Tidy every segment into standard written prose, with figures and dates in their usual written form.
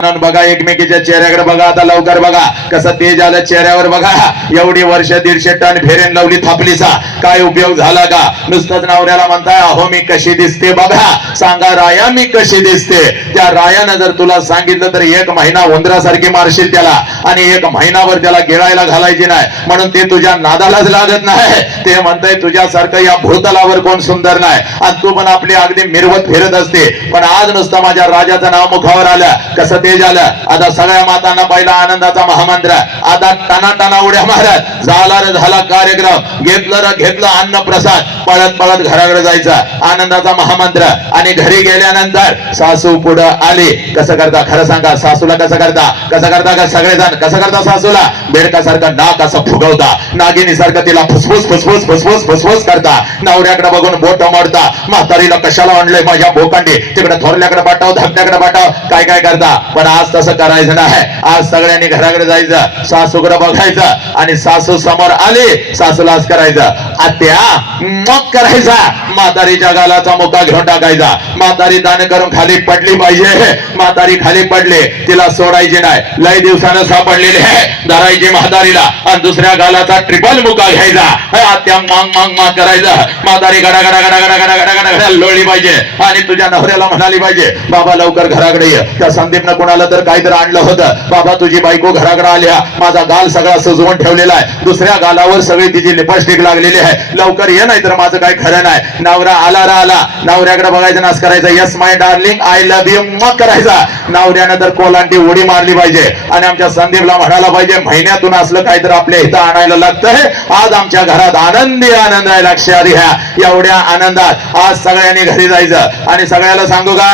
बघा एकमेकीच्या चेहऱ्याकडे बघा, आता लवकर बघा कसं तेज आलं चेहऱ्यावर बघा. एवढी वर्ष 150 टन फेरेन लवली थापलीचा काय उपयोग झाला का? नुसतंच नवऱ्याला म्हणताय अहो मी कशी दिसते बघा, सांगा राया मी कशी दिसते. त्या रायानं जर तुला सांगितलं तर 1 महिना उंदरासारखी मारशील त्याला आणि 1 महिनाभर त्याला गिळायला घालायची नाही, म्हणून ते तुझ्या नादालाच लागत नाही. ते म्हणताय तुझ्यासारखं या भूतलावर कोण सुंदर नाही आणि तू पण आपली अगदी मिरवत फिरत असते. पण आज नुसतं माझ्या राजाचं नाव मुखावर आलं कसं ते झालं. आता सगळ्या मातांना पहिला आनंदाचा महामंत्र, आता टना टना उड्या मारत झाला रे झाला कार्यक्रम, घेतलं अन्न प्रसाद, पळत पळत घराकडे जायचं आनंदाचा महामंत्र. आणि घरी गेल्यानंतर सासू पुढं आली. कसं करता खरं सांगा, सासूला कसं करता का सगळेजण कसं करता? सासूला बेडकासारखं नाक असं फुगवता, नागिनीसारखं तिला फुसफुस फुसफुस फुसफुस फुसफुस करता, नवऱ्याकडे बघून बोट मारता, म्हातारीला कशाला आणलंय माझ्या भोकांडी, तिकडे थोरल्याकडे पाठव धाकट्याकडे पाठव, काय काय करता. पण आज तसं करायचं नाही. आज सगळ्यांनी घराकडे जायचं, सासूकडे बघायचं आणि सासू समोर आली सासूला आज करायचं आत्या मग करायचा, म्हातारीच्या गालाचा मुका घेऊन टाकायचा. म्हातारी दान करून खाली पडली पाहिजे. म्हातारी खाली पडली तिला सोडायची नाही, लय दिवसानं सापडलेली आहे, धरायची म्हातारीला आणि दुसऱ्या गालाचा ट्रिपल मुका घ्यायचा. आत्या मांग मांग मांग करायचा. म्हातारी गडा गडा गडा गडा गडा गडा गडा गडा लोळली पाहिजे आणि तुझ्या नवऱ्याला म्हणाली पाहिजे बाबा लवकर घराकडे ये. त्या संदीपनं कोणाला तर काहीतरी आणलं होतं, बाबा तुझी बायको घराकडे आल्या, माझा गाल सगळा सजवून ठेवलेला आहे, दुसऱ्या गालावर सगळी तिची लिपस्टिक लागलेली आहे, लवकर ये नाही तर माझं काही खरं नाही. नवरा आला नवऱ्याकडे बघायचं नास करायचं, yes my darling I love you मग करायचा. नवऱ्यानं तर कोलांटी उडी मारली पाहिजे आणि आमच्या संदीपला म्हणाला पाहिजे महिन्यातून असलं काहीतरी आपल्या इथं आणायला लागतंय. आज आमच्या घरात आनंदी आनंद आहे, लक्षात घ्या. एवढ्या आनंदात आज सगळ्यांनी घरी जायचं आणि सगळ्याला सांगू का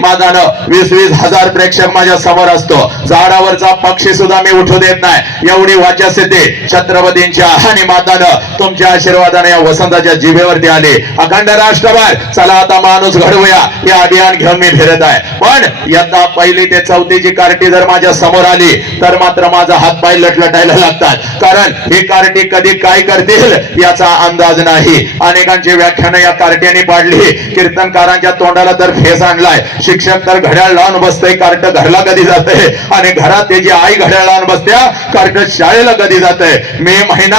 माझा 20-20 हजार प्रेक्षक माझ्या समोर असतो, झाडावरचा पक्षी सुद्धा मी उठू देत नाही. एवढी वाचस्थिती छत्रपतींच्या आणि मातानं तुमच्या आशीर्वादाने या वसंताच्या जिभेवरती आले. अखंड राष्ट्रभर चला आता माणूस घडवूया हे अभियान घेऊन मी फिरत आहे. पण यंदा 1ली ते 4थीची कार्टी जर माझ्या समोर आली तर मात्र माझा हातपाय लटलटायला लागतात, कारण ही कार्टी कधी काय करतील याचा अंदाज नाही. अनेकांची व्याख्यानं या कार्ट्याने पाडली, कीर्तनकारांच्या तोंडाला तर फेस आणलाय, शिक्षक तर घड्याळ लावून बसतय कार्ट घरला कधी जाते आणि घरात त्याची आई घड्याळ लावून बसत्या कार्ट शाळेला कधी जाते. मे महिना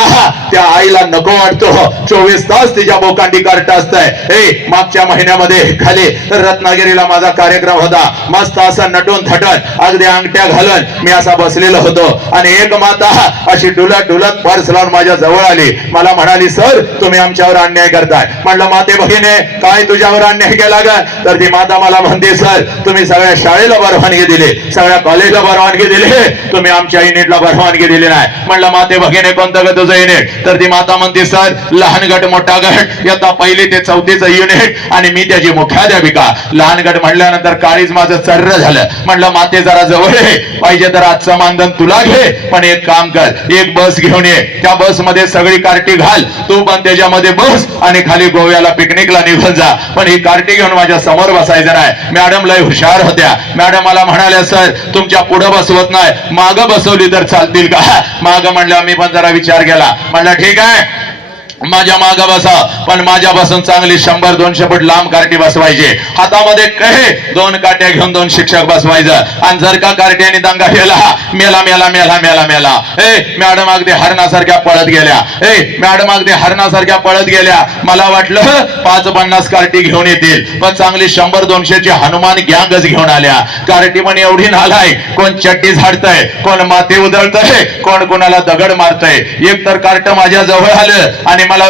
त्या आईला नको वाटतो, 24 तास तिच्या बोकांडी कार्ट असतंय. मागच्या महिन्यामध्ये खाली रत्नागिरीला माझा कार्यक्रम होता, मस्त असं नटून थटून अगदी अंगठ्या घालून मी असा बसलेलो होतो आणि एक माता अशी डुलत डुलत पर्स लावून माझ्या जवळ आली. मला म्हणाली सर तुम्ही आमच्यावर अन्याय करताय. म्हणलं माते भगिने काय तुझ्यावर अन्याय केला ग? तर ती माता मला म्हणते सर तुम्ही सगळ्या शाळेला परवानगी दिली, सगळ्या कॉलेजला परवानगी दिली, तुम्ही आमच्या युनिटला परवानगी दिली नाही. म्हणलं माते भगिने कोणतं ग तुझं युनिट? तर ती माता म्हणते सर लहान गट मोठा गट, यंदा 1ली ते 4थीचं युनिट आणि मी त्याची मुख्याध्यापिका. लहान गट म्हणल्यानंतर काळीज माझं चर्र झालं. म्हणलं माते जरा जवळ आहे, पाहिजे तर आजचं मानधन तुला घे, पण एक काम कर, एक बस घेऊन ये, त्या बस मध्ये सगळी कार्टी घाल, तू पण त्याच्यामध्ये बस आणि खाली गोव्याला पिकनिकला निघून जा, पण ही कार्टी घेऊन माझ्या समोर बसायचं नाही. मॅडम लय हुशार होत्या, मॅडम मला म्हणाल्या सर तुमच्या पुढे बसवत नाही, माग बसवली तर चालतील का? माग म्हणलं मी पण जरा विचार केला, म्हणलं ठीक आहे माझ्या माग बसा, पण माझ्यापासून चांगली 100-200 फूट लांब कार्टी बसवायची, हातामध्ये कहे 2 काट्या घेऊन 2 शिक्षक बसवायचं. आणि जर का कार्ट्याने दंगा केला मेला मेला मेला मेला मेला मॅडम अगदी हरणासारख्या पळत गेल्या, मॅडम अगदी हरणासारख्या पळत गेल्या. मला वाटलं 5-50 कार्टी घेऊन येतील, पण चांगली 100-200ची हनुमान गँगच घेऊन आल्या. कार्टी पण एवढी नालाय, कोण चट्टी झाडतय, कोण माती उधळतय, कोण कोणाला दगड मारतय. एक तर कार्ट माझ्या जवळ आलं आणि मला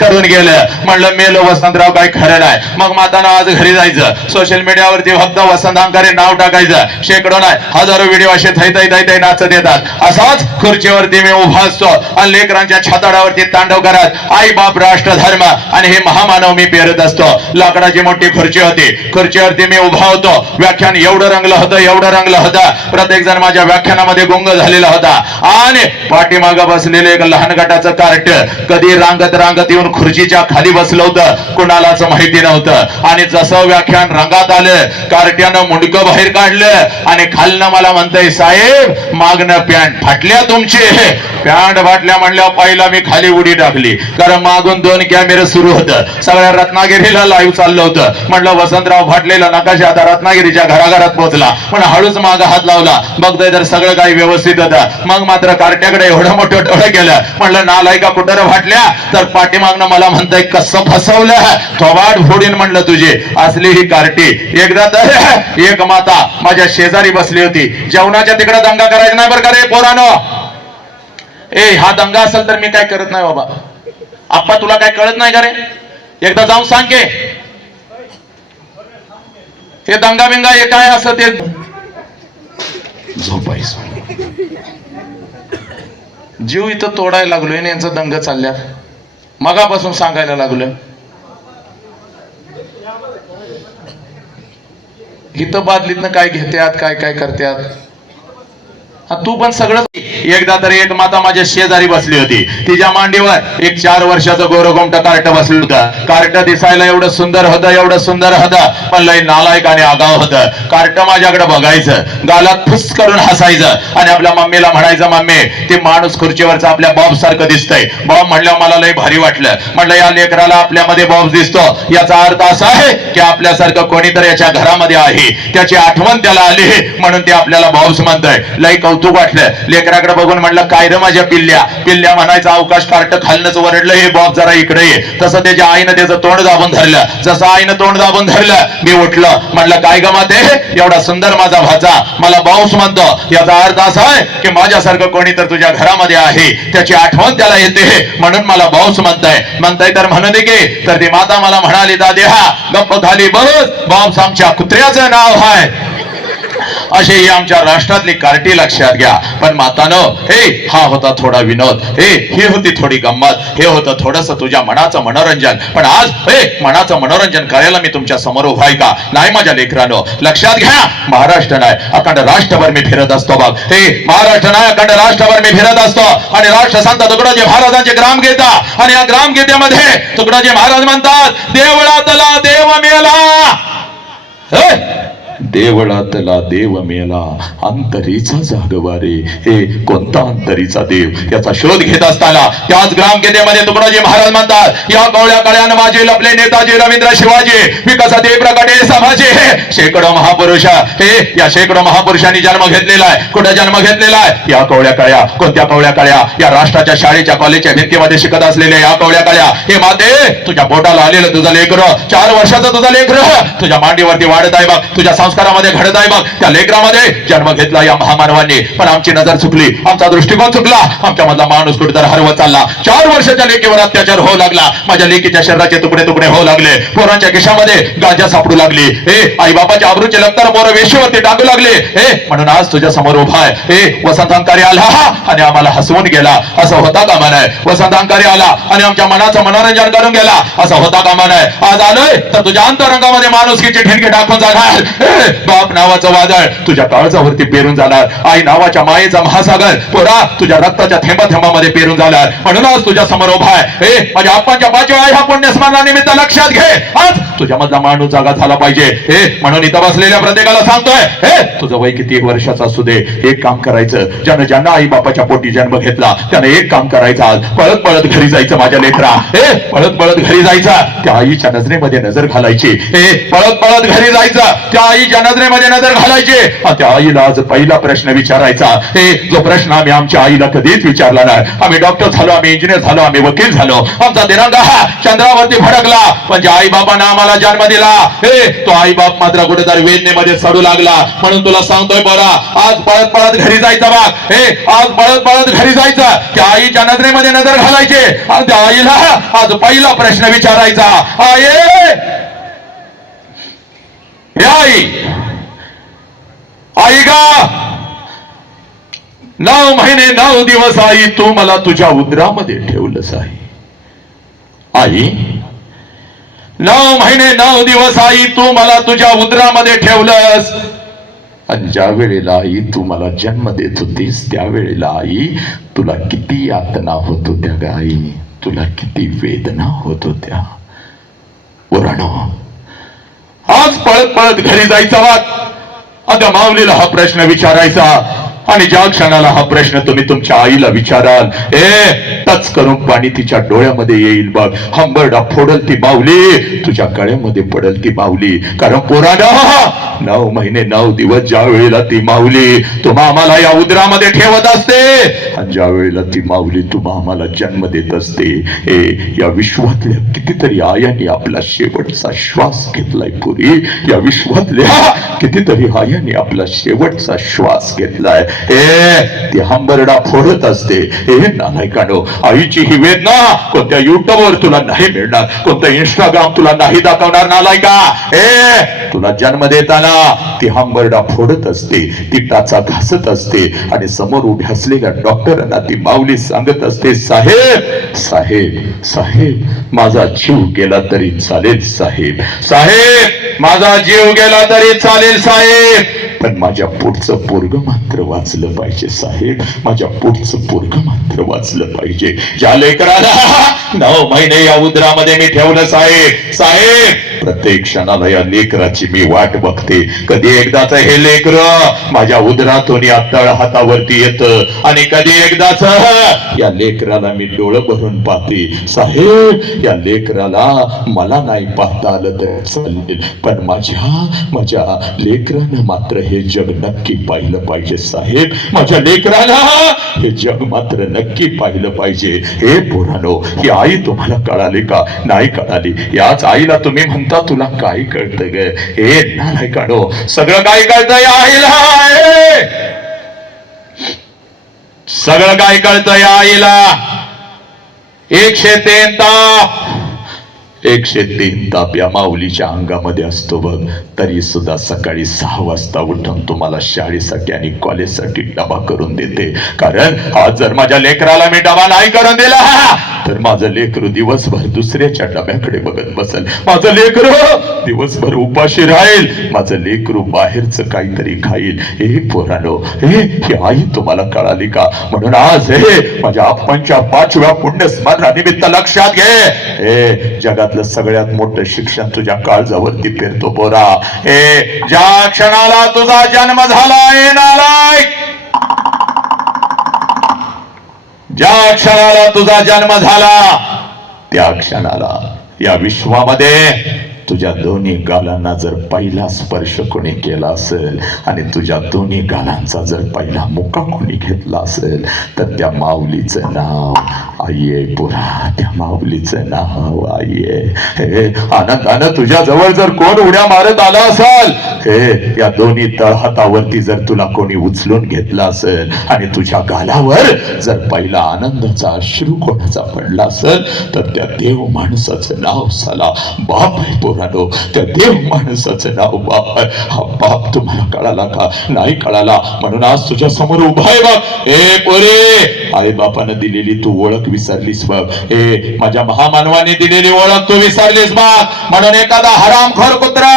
करून गेलं. म्हणलं मेलो वसंतराव काय खरं नाही. मग मातानं आज घरी जायचं, सोशल मीडियावरती फक्त वसंत अंकारे नाव टाकायचं, शेकडो नाही हजारो व्हिडिओ असे थै नाचत येतात. असाच खुर्चीवरती मी उभा असतो आणि लेकरांच्या छाताडावरती तांडव करत आई बाप राष्ट्र धर्म आणि हे महामानव मी पेरत असतो. लाकडाची मोठी खुर्ची होती, खुर्चीवरती मी उभा होतो. व्याख्यान एवढं रंगलं होतं, प्रत्येक जण माझ्या व्याख्यानामध्ये गुंग झालेला होता आणि पाठीमागं बसलेले एक लहान गटाचं कार्ट कधी रांगत रांगत येऊन खुर्चीच्या खाली बसलं होतं, कुणालाच माहिती नव्हतं. आणि जसं व्याख्यान रंगात आलं, कार्ट्यानं मुंडकं बाहेर काढलं आणि खालनं मला म्हणतंय, साहेब मागणं पॅन्ट फाटल्या तुमची. पॅन्ट फाटल्या म्हणल्या पहिला मी खाली उडी टाकली, कारण मागून 2 कॅमेरे सुरू होतं, सगळ्या रत्नागिरीला लाईव्ह चाललं होतं. म्हणलं वसंतराव फाटलेला नकाशा आता रत्नागिरीच्या घराघरात पोहोचला. पण हळूच माग हात लावला, बघतोय तर सगळं काही व्यवस्थित होतं. मग मात्र कार्ट्याकडे एवढं मोठं डोळं केलं, म्हणलं नालायका कुठं फाटल्या, तर पाठीमागनं मला म्हणताय कसं फसवलं, थोबाड फोडीन म्हणलं तुझी असली ही कार्टी. एकदा तर एक माता माझ्या शेजारी बसली होती, जेवणाच्या तिकडे दंगा करायचा नाही बरं का रे पोरानो. हा दंगा असेल तर मी काय करत नाही बाबा. आप्पा तुला काय कळत नाही का रे, एकदा जाऊन सांग के हे दंगा बिंगा हे काय असं ते झोपायचं. जीव इथं तोडायला लागलोय आणि यांचं दंग चालल्यात, मगापासून सांगायला लागलोय. इथं बादलीतनं काय घेत्यात, काय काय करत्यात, तू पण सगळं. एकदा तरी एक माता माझ्या शेजारी बसली होती, तिच्या मांडीवर एक 4 वर्षाचं गोरगोमट कार्ट बसलं होतं. कार्ट दिसायला एवढं सुंदर होतं, एवढं सुंदर होतं, पण लय नालायक आणि आगाव होतं. कार्ट माझ्याकडे बघायचं, गालात फुस करून हसायचं आणि आपल्या मम्मीला म्हणायचं, मम्मी ते माणूस खुर्चीवरचं आपल्या बॉब सारखं दिसतंय. बॉब म्हणलं मला लय भारी वाटलं. म्हणलं या लेकराला आपल्यामध्ये बॉब दिसतो, याचा अर्थ असा आहे की आपल्यासारखं कोणीतरी याच्या घरामध्ये आहे, त्याची आठवण त्याला आली म्हणून ते आपल्याला बॉब्स म्हणतंय. लय कौतुक वाटलं. लेकराकडे बघून म्हणलं काय रे माझ्या पिल्ल्या. पिल्ल्या म्हणायचं अवकाश कार्ट खालनच वरडलं, हे बॉब जरा इकडे ये. तसं त्याच्या आईनं त्याचं तोंड दाबून धरलं. जसं आईनं तोंड दाबून धरलं, मी उठलं. म्हणलं काय गमात आहे, एवढा सुंदर माझा भाचा मला बॉस म्हणतो, याचा अर्थ असा आहे की माझ्यासारखं कोणी तर तुझ्या घरामध्ये आहे, त्याची आठवण त्याला येते म्हणून मला बॉस म्हणताय तर म्हणू दे की. तर ती माता मला म्हणाली, दादेहा गप्प खाली बस, बॉब्स आमच्या कुत्र्याचं नाव आहे. अशी ही आमच्या राष्ट्रातली कार्टी लक्षात घ्या. पण मातानो, हा होता थोडा विनोद, ही होती थोडी गंमत, हे होतं थोडस तुझ्या मनाचं मनोरंजन. पण आज मनाचं मनोरंजन करायला मी तुमच्या समोर उभा आहे का? नाही माझ्या लेकरांनो, लक्षात घ्या. महाराष्ट्र नाही अखंड राष्ट्रभर मी फिरत असतो बघ. महाराष्ट्र नाही अखंड राष्ट्रभर मी फिरत असतो आणि राष्ट्रसंत तुकडोजी महाराजांचे ग्रामगीता, आणि या ग्रामगीतेमध्ये तुकडोजी महाराज म्हणतात, देवळातला देव मेला, देवळातला देव मेला, अंतरीचा जागवारे. हे कोणता अंतरीचा देव, याचा शोध घेत असताना त्याच ग्रामगीतेमध्ये तुकडोजी महाराज म्हणतात, या कवळ्या कळ्यानं माझे लपले नेताजी रवींद्र शिवाजी, विकासाचे प्रकटे समाजे. शेकडो महापुरुष, या शेकडो महापुरुषांनी जन्म घेतलेला आहे. कुठे जन्म घेतलेला आहे? या कवळ्या कळ्या. कोणत्या कवळ्या कळ्या? या राष्ट्राच्या शाळेच्या कॉलेजच्या भिंतीमध्ये शिकत असलेल्या या कवळ्या कळ्या. हे माते, तुझ्या पोटाला आलेलं तुझं लेकरं, 4 वर्षाचं तुझं लेकरं तुझ्या मांडीवरती वाढत आहे बघ, तुझ्या संस्कारामध्ये घडत आहे बघ. त्या लेकरामध्ये जन्म घेतला या महामानवांनी, पण आमची नजर चुकली, आमचा दृष्टिकोन चुकला, आमच्या मधला माणूस कुठेतरी हरवत चालला. 4 वर्षाच्या लेकीवर अत्याचार होऊ लागला, माझ्या लेकीच्या शरीराचे तुकडे तुकडे होऊ लागले, पोरांच्या खिशामध्ये गांजा सापडू लागली, आई बापाच्या आबरूचे लक्तर पोरं वेशीवरती टाकू लागले. म्हणून आज तुझ्या समोर उभा आहे. वसंत अंकारी आला आणि आम्हाला हसवून गेला, असं होता कामा नये. वसंत अंकारी आला आणि आमच्या मनाचं मनोरंजन करून गेला, असं होता कामा नये. आज आलोय तर तुझ्या अंतरंगामध्ये माणुसकीचे ठिणके टाकून जाणार. बाप नावाचं वादळ तुझ्या काळजावरती पेरून जाणार, आई नावाच्या मायेचा महासागर पोरा तुझ्या रक्ताच्या थेंबा थेंबामध्ये पेरून जाणार. म्हणून आज तुझ्या समोर उभा आहे. माझ्या आप्पांच्या 5व्या ह्या पुण्यस्मरणानिमित्त लक्षात घे, आज तुझ्या मधला माणूस जागा झाला पाहिजे. म्हणून इथं बसलेल्या प्रत्येकाला सांगतोय, तुझं वय किती वर्षाचा असू दे, एक काम करायचं. ज्यानं आई बापाच्या पोटी जन्म घेतला त्यानं एक काम करायचं, आज पळत पळत घरी जायचं माझ्या लेकरा. पळत पळत घरी जायचं, त्या आईच्या नजरेमध्ये नजर घालायची. पळत पळत घरी जायचं, त्या आईच्या नजरेमध्ये नजर घालायची. त्या आईला आज पहिला प्रश्न विचारायचा, जो प्रश्न आम्ही आमच्या आईला कधीच विचारला नाही. आम्ही डॉक्टर झालो, आम्ही इंजिनियर झालो, आम्ही वकील झालो, आमचा तिरंगा चंद्रावरती फडकला, पण ज्या आई बाबांना आम्हाला जन्म दिला, तो आई बाप मात्र कुठेतरी वेदनेमध्ये सडू लागला. म्हणून तुला सांगतोय बरा, आज पळत पळत घरी जायचं बघ. आज पळत पळत घरी जायचं, त्या आईच्या नजरेमध्ये नजर घालायचे आणि त्या आईला आज पहिला प्रश्न विचारायचा, आई गा, 9 महिने 9 दिवस आई तू मला तुझ्या उदरामध्ये ठेवलंस. आई 9 महिने 9 दिवस आई तू मला तुझ्या उदरामध्ये ठेवलंस. आणि ज्या वेळेला आई तू मला जन्म देत होतीस त्यावेळेला आई तुला किती यातना होत होत्या ग आई. तुला किती वेदना होत होत्या पोरानो. आज पळत पळत घरी जायचा वाट आता माऊलीला हा प्रश्न विचारायचा आणि ज्या क्षणाला हा प्रश्न तुम्ही तुमच्या आईला विचाराल टच करून पाणी तिच्या डोळ्यामध्ये येईल बघ. हंबरडा फोडल ती माऊली, तुझ्या गळ्यामध्ये पडल ती माऊली. कारण पोराला 9 महिने 9 दिवस ज्या वेळेला ती माऊली तुम्हा आम्हाला या उदरामध्ये ठेवत असते आणि ज्या वेळेला ती माऊली तुम्हा आम्हाला जन्म देत असते या विश्वातल्या कितीतरी आयांनी आपला शेवटचा श्वास घेतलाय पुरी. या विश्वातल्या कितीतरी आयांनी आपला शेवटचा श्वास घेतलाय. ती हंबरडा फोडत असते. नालायकानो, आईची ही वेदना कोणत्या युट्यूबवर तुला नाही मिळणार, कोणतं इंस्टाग्राम तुला नाही दाखवणार नालायका. तुला जन्म देताना ती हंबरडा फोडत असते, ती टाचा घासत असते आणि समोर उभ्या असलेल्या डॉक्टरांना ती माऊली सांगत असते, साहेब साहेब साहेब माझा जीव गेला तरी चालेल साहेब, साहेब माझा जीव गेला तरी चालेल साहेब, पण माझ्या पुढचं पोरग मात्र वाचलं पाहिजे साहेब, माझ्या पुढचं पोरग मात्र वाचलं पाहिजे. ज्या लेकराला 9 महिने या उदरामध्ये मी ठेवलं साहेब, साहेब प्रत्येक क्षणाला या लेकराची मी वाट बघते. कधी एकदाच हे लेकर माझ्या उदरातून या तळ हातावरती येतं आणि कधी एकदाच या लेकराला मी डोळं भरून पाहते. साहेब या लेकराला मला नाही पाहता आलं तर चालेल, पण माझ्या लेकरानं मात्र हे जग नक्की पाहिलं पाहिजे साहेब, माझ्या लेकराला हे जग मात्र नक्की पाहिलं पाहिजे. हे पोरानो, ही आई तुम्हाला कळाली का नाही कळाली? याच आईला तुम्ही म्हणता तुला काय कळतं ग? हे नाही काढो, सगळं काय कळतं या आईला, सगळं काय कळतं या आईला. 103 ताप 103 ताप या माऊलीच्या अंगामध्ये असतो बघ. तरी सुद्धा सकाळी 6 वाजता उठून तुम्हाला शाळेसाठी आणि कॉलेजसाठी डबा करून देते. कारण आज जर माझ्या लेकराला मी डबा नाही करून दिला तर माझं लेकरू दिवसभर दुसऱ्याच्या डब्याकडे बघत बसल, माझं लेकरू दिवसभर उपाशी राहील, माझं लेकरू बाहेरचं काहीतरी खाईल. हे पोरानो, ही आई तुम्हाला कळाली का? म्हणून आज माझ्या आप्पांच्या 5व्या पुण्यस्मरणानिमित्त लक्षात घे, जगातलं सगळ्यात मोठं शिक्षण तुझ्या काळजावरती पेरतो पोरा. ज्या क्षणाला तुझा जन्म झाला नालायक, ज्या क्षणाला तुझा जन्म झाला त्या क्षणाला या विश्वामध्ये तुझ्या दोन्ही गालांना जर पहिला स्पर्श कोणी केला असेल आणि तुझ्या दोन्ही गालांचा जर पहिला मुका कोणी घेतला असेल तर त्या माऊलीचं नाव आई आहे पुरा, त्या माऊलीचं नाव आई आहे. आनंदानं तुझ्या जवळ जर कोण उड्या मारत आला असेल, या दोन्ही तळहातावरती जर तुला कोणी उचलून घेतला असेल आणि तुझ्या गालावर जर पहिला आनंदाचा अश्रू कोणाचा पडला असेल तर त्या देव माणसाचं नाव साला बाप आहे पोरानो, त्या देव माणसाचं नाव बाप आहे. हा बाप तुम्हाला कळाला का नाही कळाला? म्हणून आज तुझ्या समोर उभा आहे बघ. पोरे, आई बापानं दिलेली तू ओळख विसरलीस बघ. माझ्या महामानवाने दिलेली ओळख तू विसरलीस बघ. म्हणून एखादा हरामखोर कुत्रा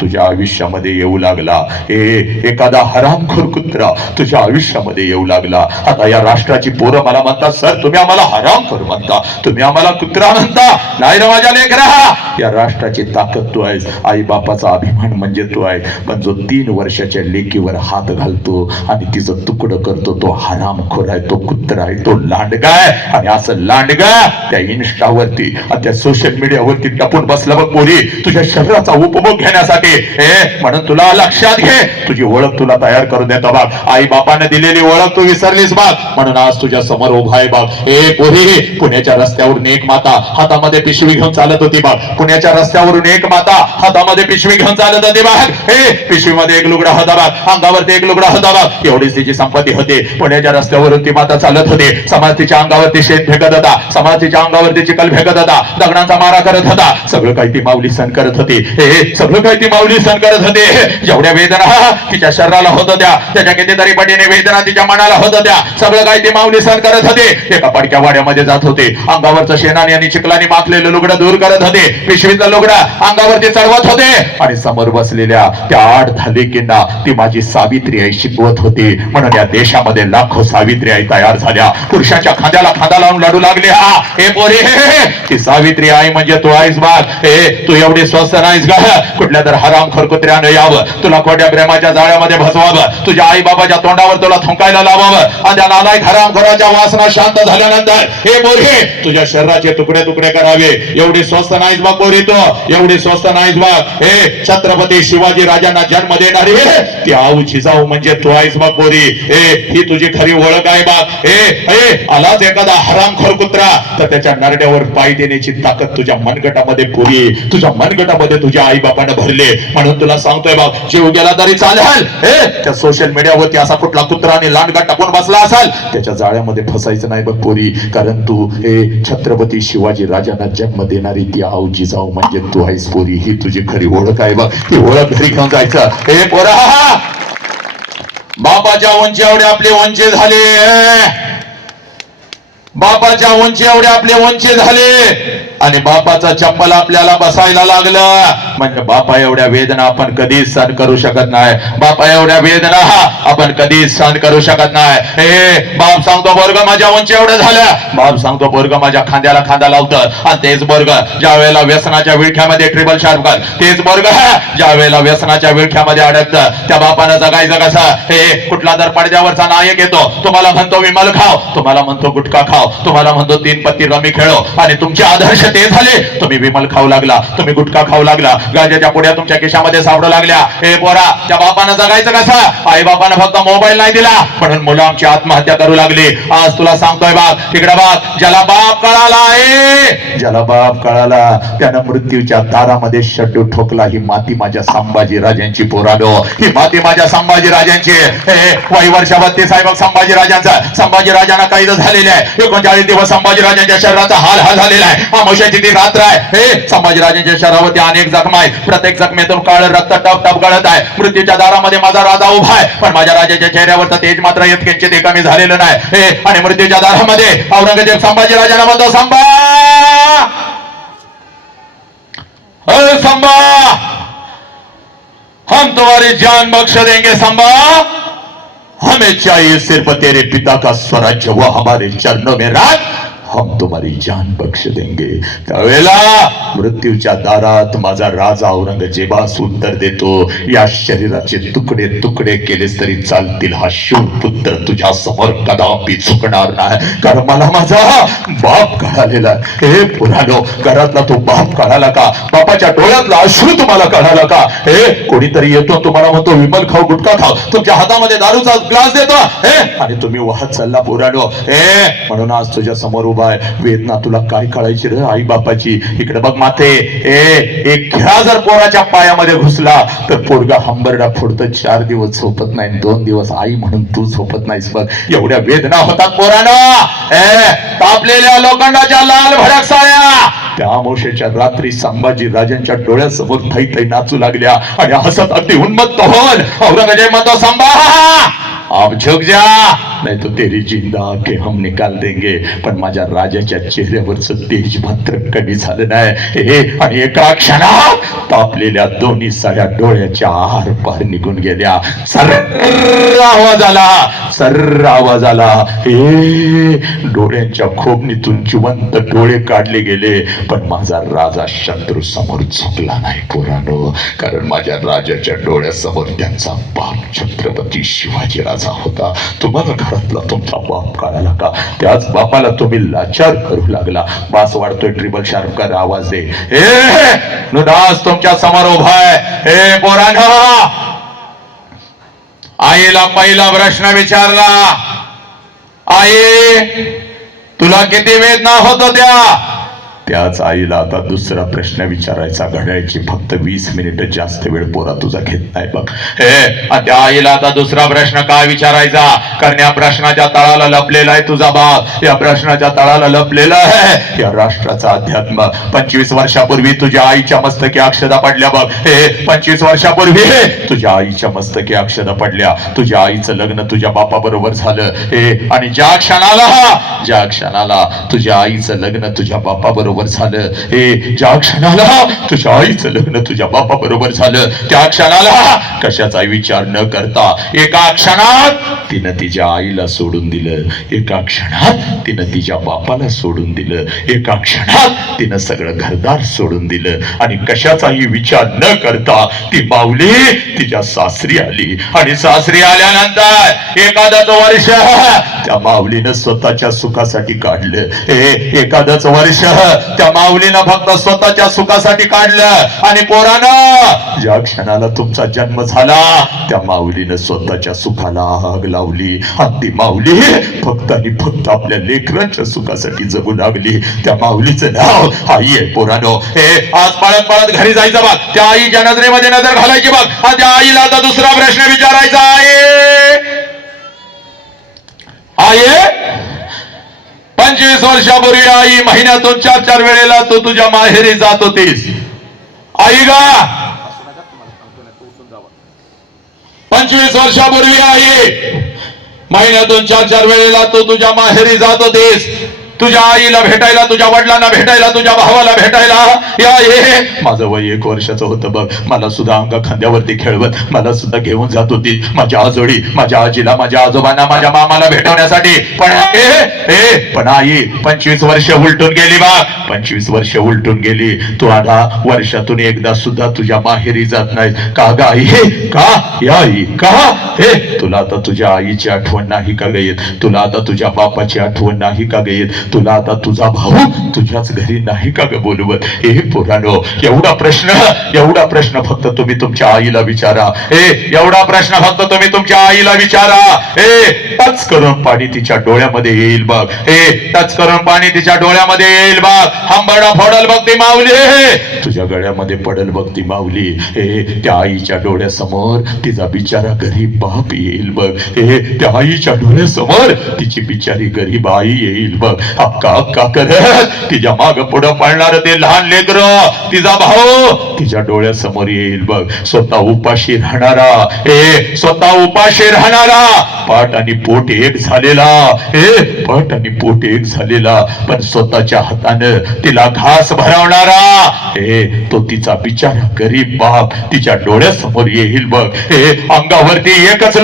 तुझ्या आयुष्यामध्ये येऊ लागला, एखादा हरामखोर कुत्रा तुझ्या आयुष्यामध्ये येऊ लागला. आता या राष्ट्राची पोरं मला म्हणतात, सर तुम्ही आम्हाला हरामखोर म्हणता, तुम्ही आम्हाला कुत्रा म्हणता. नाही रे माझ्या लेकरा, या राष्ट्राची ताकद तू आहेस, आई बापाचा अभिमान म्हणजे तू आहे. पण जो 3 वर्षाच्या लेकीवर हात घालतो आणि तिचं तुकडं करतो तो हरामखोर आहे, तो कुत्रा आहे, तो लांडगा आहे. आणि असं लांडगा त्या इन्स्टावरती त्या सोशल मीडियावरती टपून बसला बघ पोरी, तुझ्या शरीराचा उपभोग घेण्यासाठी. म्हणून तुला लक्षात घे, तुझी ओळख तुला तयार करून देतो बघ. आई बापाने दिलेली ओळख तू विसरलीस बघ. म्हणून आज तुझ्या समोर उभा आहे बघ. पोरी, पुण्याच्या रस्त्यावरून एक माता हातामध्ये पिशवी घेऊन चालत होती बघ. पुण्याच्या रस्त्यावरून एक माता हातामध्ये पिशवी घेऊन चालत होती बघ. पिशवीमध्ये एक लुगडा होता बघ, अंगावरती एक लुगडा होता बघ. एवढीच तिची संपत्ती होती. पुण्याच्या रस्त्यावरून ती माता चालत होती. समाज तिच्या अंगावरती शेत फेकत होता, समाज तिच्या अंगावरती चिखल फेकत होता, दगडांचा मारा करत होता. सगळं काही ती माऊली सण करत होती. सगळं काही ती माऊली सण करत होते. जेवढ्या वेदना तिच्या शरीराला होत होत्या त्याच्या कितीतरी पटीने वेदना तिच्या मनाला होत होत्या. सगळं काही ते माऊली सण करत होते. एका पडक्या वाड्यामध्ये जात होते. अंगावरचं शेणाने आणि चिखलाने माखलेलं लुगडं दूर करत होते. पिशवीतलं लुगडं अंगावरती चढवत होते आणि समोर बसलेल्या त्या 8 धालिकींना ती माझी सावित्री आई शिकवत होती. म्हणून या देशामध्ये लाखो सावित्री आई तयार झाल्या. पुरुषाच्या खांद्याला खांदा लावून लढू लागल्या. हे पोरी ती सावित्री आई म्हणजे तू आहेस बाग. तू एवढी स्वस्त नाहीस का? कुठल्या तर हरामखोर कुत्र्यानं यावं तुला खोट्या प्रेमाच्या जाळ्यामध्ये फसवावं. तुझ्या आई बाबाच्या तोंडावर तुला थुंकायला लावावं आणि त्या नालायक हरामखोराच्या वासना शांत झाल्यानंतर हे पोरी तुझ्या शरीराचे तुकडे तुकडे करावे. एवढी स्वस्त नाहीस बा पोरी तू. एवढी स्वस्त नाहीस बा. हे छत्रपती शिवाजी राजांना जन्म देणारी ती आऊ जिजाऊ म्हणजे तू आहेस बा पोरी. ही तुझी खरी ओळख आहे बा. आलाच एखादा हरामखोर कुत्रा तर त्याच्या नरड्यावर पाय देण्याची ताकद तुझ्या मनगटामध्ये पुरी. तुझ्या मनगटामध्ये तुझ्या आई बापाने भरले. म्हणून तुला सांगतोय बा जीव गेला तरी चालेल. त्या सोशल मीडियावरती असा कुठला कुत्रा आणि लांडगा टाकून बसला असाल त्याच्या जाळ्यामध्ये फसायचं नाही बघ पोरी. कारण तू छत्रपती शिवाजी राजांना जन्म देणारी ती आऊ जिजाऊ म्हणजे तू आहेस पोरी. ही तुझी खरी ओळख आहे बघ. ही ओळख घरी घेऊन जायचं. हे पोरा बापाच्या उंची एवढे आपले उंची झाले. बापाच्या उंची एवढे आपले उंची झाले आणि बापाचा चप्पल आपल्याला बसायला लागलं म्हणजे बापा एवढ्या वेदना आपण कधीच सहन करू शकत नाही. बापा एवढ्या वेदना आपण कधीच सहन करू शकत नाही. बाप सांगतो बोरग माझ्या उंची एवढं झालं. बाप सांगतो बोरग माझ्या खांद्याला खांदा लावतं. आणि तेच बोरग ज्या वेळेला व्यसनाच्या विळख्यामध्ये ट्रिबल शार्प कर तेच बोरग ज्या वेळेला व्यसनाच्या विळख्यामध्ये अडकतं त्या बापानं जगायचं कसं. कुठला तर पडद्यावरचा नायक येतो तुम्हाला म्हणतो विमल खाव, तुम्हाला म्हणतो गुटखा खाव, तुम्हाला म्हणतो 3 पत्ती रमी खेळो आणि तुमचे आदर्श ते झाले. तुम्ही विमल खाऊ लागला, तुम्ही गुटखा खाऊ लागला, गांजाच्या पुड्या तुमच्या खिशामध्ये सापडू लागल्या. हे पोरा त्या बापानं जगायचं कसं. आई बापानं फक्त मोबाईल नाही दिला म्हणून मुलं आमची आत्महत्या करू लागली. आज तुला सांगतोय बाप तिकडे बाप ज्याला बाप कळाला आहे, ज्याला बाप कळाला त्यानं मृत्यूच्या दारामध्ये शड्डू ठोकला. ही माती माझ्या संभाजी राजांची पोरानो. ही माती माझ्या संभाजी राजांची. वय वर्ष 32 आहे बघ संभाजी राजांचा. संभाजी राजांना कैद झालेले आहे. 39 दिवस संभाजी राजांच्या शरीराचा हाल झालेला आहे. ती रात्र आहे. संभाजी राजांच्या शरीरावरती अनेक जखमा आहेत. प्रत्येक जखमेतून काळ रक्त टप टप गळत आहे. मृत्यूच्या दारामध्ये माझा राजा उभा आहे पण माझ्या राजाच्या चेहऱ्यावरचं तेज मात्र इतकेच ते कमी झालेलं नाही. आणि मृत्यूच्या दारामध्ये औरंगजेब संभाजी राजांना म्हणतो संभा संभा हम तुम्हारी जान बख्श देंगे संभा. हमें चाहिए सिर्फ तेरे पिता का स्वराज्य वो हमारे चरणों में राज. हम तुम्हारी जान बख्श देंगे. त्यावेळेला मृत्यूच्या दारात माझा राजा औरंगजेबास उत्तर देतो या शरीराचे तुकडे तुकडे केलेस तरी चालतील. हा शूरपुत्र तुझ्या समोर कदापि चुकणार नाही कारण मला माझा बाप कळालेला. हे पुरानो घरातला तो बाप कळाला का? बापाच्या डोळ्यातला अश्रू तुम्हाला कळाला का? कोणीतरी येतो तुम्हाला म्हणतो विमल खाऊ गुटखा खाऊ, तुमच्या हातामध्ये दारूचा ग्लास देतो आणि तुम्ही वाहत चालला पुरानो. म्हणून आज तुझ्या समोर उभा आहे. वेदना तुला काय कळायची रे आई बापाची. इकडे बघ माते. एक खेळा जर पोराच्या पायामध्ये घुसला तर पोरगा हंबरडा फोडतो. 4 दिवस झोपत नाही, 2 दिवस आई म्हणून तू झोपत नाहीस बघ. एवढ्या वेदना होतात पोरानं. तापलेल्या लोखंडाच्या लाल भडक साया त्या अमावस्येच्या रात्री संभाजी राजांच्या डोळ्यासमोर थै थै नाचू लागल्या आणि हसत अगदी उन्मत्त होऊन औरंगजेब म्हणतो संभा आप झुक जा नहीं तो तेरी जिंदा आके हम निकाल देंगे. पण माझ्या राजाच्या चेहऱ्यावरचं तेज मात्र कमी झालं नाही. आणि एका क्षणात तापलेल्या दोन्ही साऱ्या डोळ्याच्या आर पार निघून गेल्या. सर्र आवाज आला, सर्र आवाज आला. डोळ्यांच्या खोबणीतून जिवंत डोळे काढले गेले पण माझा राजा शत्रू समोर झुकला नाही पोरानो. कारण माझ्या राजाच्या डोळ्यासमोर त्यांचा बाप छत्रपती शिवाजी राजा होता. तुम्हाला घरातला तुमचा बाप कळाला का? त्याच बापाला तुम्ही लाचार करू लागला. बास वाढतोय ट्रिबल शार्प कर आवाज दे. नुदास तुमच्या समोर उभा आहे. पोरांनो आईला पहिला प्रश्न विचारला, आई तुला किती वेदना होत होत्या? त्याच आईला आता दुसरा प्रश्न विचारायचा. घड्याळची फक्त 20 मिनिटं जास्त वेळ पोरा तुझा घेत नाही बघ. हे त्या आईला आता दुसरा प्रश्न काय विचारायचा? कारण या प्रश्नाच्या तळाला लपलेला आहे तुझा बाप. या प्रश्नाच्या तळाला लपलेला आहे या राष्ट्राचा अध्यात्म. 25 वर्षापूर्वी तुझ्या आईच्या मस्तकी अक्षदा पडल्या बघ. हे 25 वर्षापूर्वी तुझ्या आईच्या मस्तकी अक्षदा पडल्या. तुझ्या आईचं लग्न तुझ्या बापा बरोबर झालं. हे आणि ज्या क्षणाला तुझ्या आईचं लग्न तुझ्या बापा बरोबर झालं, हे ज्या क्षणाला तुझ्या आईचं लग्न तुझ्या बापा बरोबर झालं, त्या क्षणाला कशाचा विचार न करता एका क्षणात तिनं तिच्या आईला सोडून दिलं. एका क्षणात तिनं तिच्या बापाला सोडून दिलं. एका क्षणात तिनं सगळं घरदार सोडून दिलं आणि कशाचाही विचार न करता ती माऊली तिच्या सासरी आली. आणि सासरी आल्यानंतर एखादच वर्ष त्या माऊलीनं स्वतःच्या सुखासाठी काढलं. एखादच वर्ष त्या माऊलीनं फक्त स्वतःच्या सुखासाठी काढलं. आणि पोरानं ज्या क्षणाला तुमचा जन्म झाला त्या माऊलीनं स्वतःच्या सुखाला आग लावली. आणि ती माऊली फक्त आणि फक्त आपल्या लेकरांच्या सुखासाठी जगू लागली. त्या माऊलीचं नाव आई आहे पोरानो. आज पळत पळत घरी जायचं बघ. त्या आईच्या नजरेमध्ये नजर घालायची बघ. आणि त्या आईला आता दुसरा प्रश्न विचारायचा आहे. 25 वर्षापूर्वी आई महिन्यातून 4 वेळेला तू तुझ्या माहेरी जात होतीस. आई गा 25 वर्षापूर्वी आई महिन्यातून 4 वेळेला तू तुझ्या माहेरी जात होतीस. तुझ्या आईला भेटायला, तुझ्या वडिलांना भेटायला, तुझ्या भावाला भेटायला. माझं वय 1 वर्षाचं होतं बघ. मला सुद्धा अंगा खांद्यावरती खेळवत मला सुद्धा घेऊन जात होती माझ्या आजोळी, माझ्या आजीला, माझ्या आजोबांना, माझ्या मामाला भेटवण्यासाठी. पण आई 25 वर्ष उलटून गेली बा. 25 वर्ष उलटून गेली. तू आता वर्षातून एकदा सुद्धा तुझ्या माहेरी जात नाही का ग आई? का या आई का? तुला आता तुझ्या आईची आठवण नाही का येत? तुला आता तुझ्या बापाची आठवण नाही का येत? तुला आता तुझा भाऊ तुझ्याच घरी नाही का ग बोलवत? पोरानो, एवढा प्रश्न फक्त तुम्ही तुमच्या आईला विचारा. एवढा प्रश्न फक्त तुम्ही तुमच्या आईला विचारा. टच करून पाणी तिच्या डोळ्यामध्ये येईल बघ. टच करून पाणी तिच्या डोळ्यामध्ये येईल बघ. हंबरडा फोडल बघ ती माऊली. तुझ्या गळ्यामध्ये पडल बघ ती माऊली. त्या आईच्या डोळ्यासमोर तिचा बिचारा गरीब बाप येईल बघ. त्या आईच्या डोळ्यासमोर तिची बिचारी गरीब आई येईल बघ. अक्का अक्का करत तिच्या माग पुढं पळणार ते लहान लेकर, तिचा भाऊ तिच्या डोळ्यासमोर येईल बघ. स्वतः उपाशी राहणारा पाठ आणि पोट एक झालेला. पाठ आणि पोट एक झालेला पण स्वतःच्या हातानं तिला घास भरवणारा. तो तिचा बिचारा गरीब बाप तिच्या डोळ्यासमोर येईल बघ. अंगावरती एकच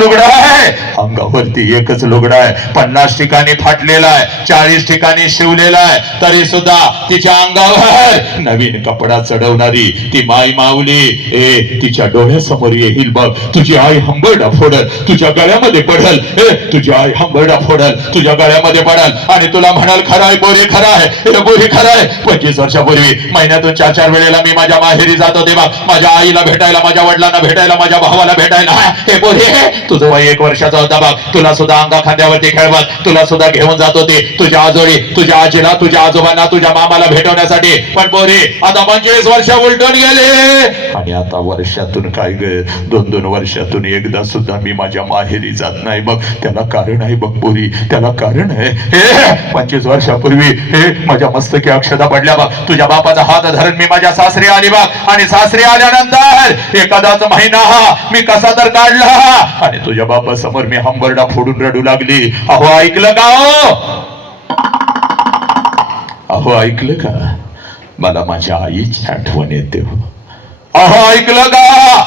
लुगडा आहे. 50 ठिकाणी फाटलेला आहे, 40 ठिकाणी शिवलेला आहे, तरी सुद्धा तिच्या अंगावर नवीन कपडा चढवणारी ती माई माऊली तिच्या डोळ्यासमोर येईल बघ. तुझी आई हंबरडा फोडल तुझ्या गळ्यामध्ये पडल. तुझी आई हंबरडा फोडल तुझ्या गळ्यामध्ये पडल आणि तुला म्हणाल खराय बोरी खराय, बोरी खराय. 25 वर्षापूर्वी महिन्यातून 4 वेळेला मी माझ्या माहेरी जात होते बघ. माझ्या आईला भेटायला, माझ्या वडिलांना भेटायला, माझ्या भावाला भेटायला. बोरी तुझं वय 1 वर्षाचा होता बघ. तुला सुद्धा अंगा खांद्यावरती खेळवत तुला सुद्धा घेऊन जात होते तुझ्या आजोळी, तुझ्या आजीला, तुझ्या आजोबांना, तुझ्या मामाला भेटवण्यासाठी. पण बोरी आता 25 वर्ष उलटून गेले आणि आता वर्षातून काय ग 2-2 वर्षातून एकदा सुद्धा मी माझ्या माहेरी जात नाही बघ. त्याला कारण आहे बघ बोरी, त्याला कारण आहे. 25 वर्षापूर्वी माझ्या मस्तकी अक्षदा पडल्या बघ. तुझ्या बापाचा हात धरून मी माझ्या सासरी आली बघ. आणि सासरी आल्यानंतर एखादाच महिना मी कसा तर काढला आणि तुझ्या बापासमोर मी हंबरडा फोडून रडू लागली. अहो ऐकलं का? अहो ऐकलं का? मला माझ्या आईची आठवण येते हो. अहो ऐकलं का?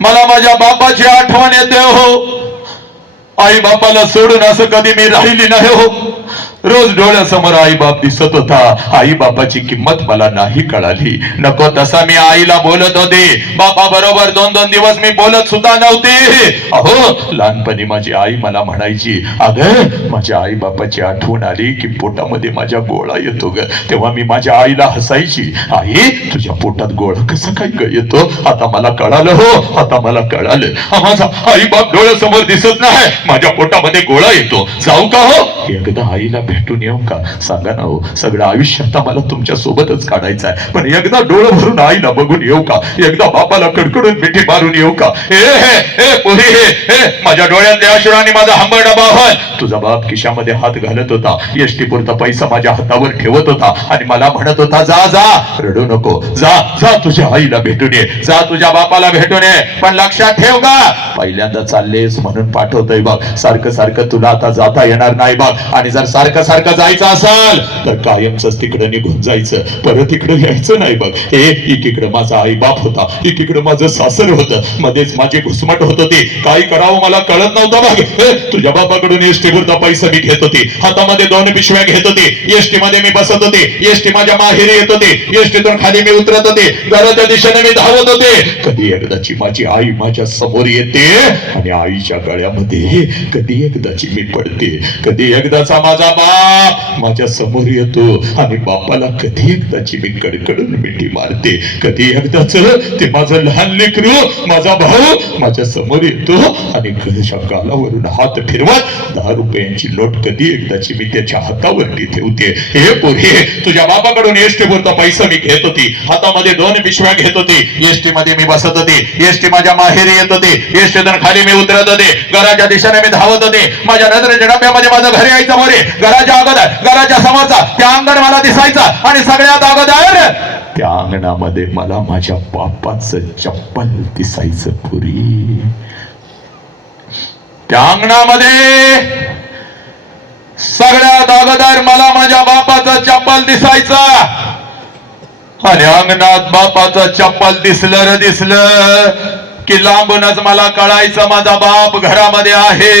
मला माझ्या बापाची आठवण येते हो. आई बापाला सोडून असं कधी मी राहिली नाही हो. रोज डोळ्यासमोर आई बाप दिसत होता. आई बापाची किंमत मला नाही कळाली. नको तसा मी आईला बोलत होते. बापा बरोबर 2-2 दिवस मी बोलत सुद्धा नव्हते. अहो लहानपणी माझी आई मला म्हणायची, अगं माझ्या आई बापाची आठवण आली की पोटामध्ये माझ्या गोळा येतो ग. तेव्हा मी माझ्या आईला हसायची, आई तुझ्या पोटात गोळा कसा काय ग येतो? आता मला कळालं हो, आता मला कळालं. माझा आई बाप डोळ्यासमोर दिसत नाही, माझ्या पोटामध्ये गोळा येतो. जाऊ का हो? एकदा आईला भेटून येऊ का? सांगा ना हो, सगळं आयुष्य आता मला तुमच्या सोबतच काढायचं आहे, पण एकदा डोळं भरून आईला बघून येऊ का? एकदा बापाला कडकडून मिठी मारून येऊ का? पोरी, माझ्या डोळ्यातल्या अश्रुंनी माझा हंबरडा बाहल. तुझा बाप खिशामध्ये हात घालत होता, एसटी पुरता पैसा माझ्या हातावर ठेवत होता आणि मला म्हणत होता, जा जा, रडू नको, जा जा, तुझ्या आईला भेटून ये, जा तुझ्या बापाला भेटून ये. पण लक्षात ठेव का, पहिल्यांदा चाललेस म्हणून पाठवतोय बघ, सारखं सारखं तुला आता जाता येणार नाही बघ. आणि जर सारखं सारखं जायचं असेल तर कायमच तिकडे निघून जायचं, परत इकडे यायचं नाही बघ. एकीकडे माझा आई बाप होता, एकीकडे माझं सासर होतं, मध्येच माझी घुसमट होत होती. काय करावं मला कळत नव्हतं बघ. तुझ्या बापाकडून एसटी पुरता पैसा मी घेत होती, हातामध्ये 2 पिशव्या घेत होती, एसटी मध्ये मी बसत होते, एसटी माझ्या माहेरी येत होते, एसटीतून खाली मी उतरत होते, घराच्या दिशेने मी धावत होते. कधी एकदाची माझी आई माझ्या समोर येते आणि आईच्या गळ्यामध्ये कधी एकदाची मी पडते, कधी एकदाचा माझा बाप माझ्या समोर येतो आणि बापाला कधी एकदाची मी कडकडून मिठी मारते, कधी एकदाच ते माझं लहान लेकरू माझा भाऊ माझ्या समोर येतो आणि घरच्या गालावरून हात फिरवत 10 रुपयांची नोट कधी एकदाची मी त्याच्या हातावरती ठेवते. हे पोरी, तुझ्या बापाकडून एसटी पुरता पैसा मी घेत होती, हातामध्ये 2 पिशव्या घेत होती, एसटी मध्ये मी बसत होते, एसटी माझ्या माहेरी येत होते, एसटीतून खाली मी उतरत होते, घराच्या दिशेने मी धावत होते. माझ्या नजरेच्या डब्यामध्ये माझं घरी यायचं बरे, घराच्या अगोदर घराच्या समोरचा त्या अंगण मला दिसायचा आणि सगळ्यात अगोदर त्या अंगणामध्ये मला माझ्या बापाचं चप्पल दिसायचं. पुरी, त्या अंगणामध्ये सगळ्यात अगोदर मला माझ्या बापाचं चप्पल दिसायचं आणि अंगणात बापाचं चप्पल दिसलं की लांबूनच मला कळायचं माझा बाप घरामध्ये आहे,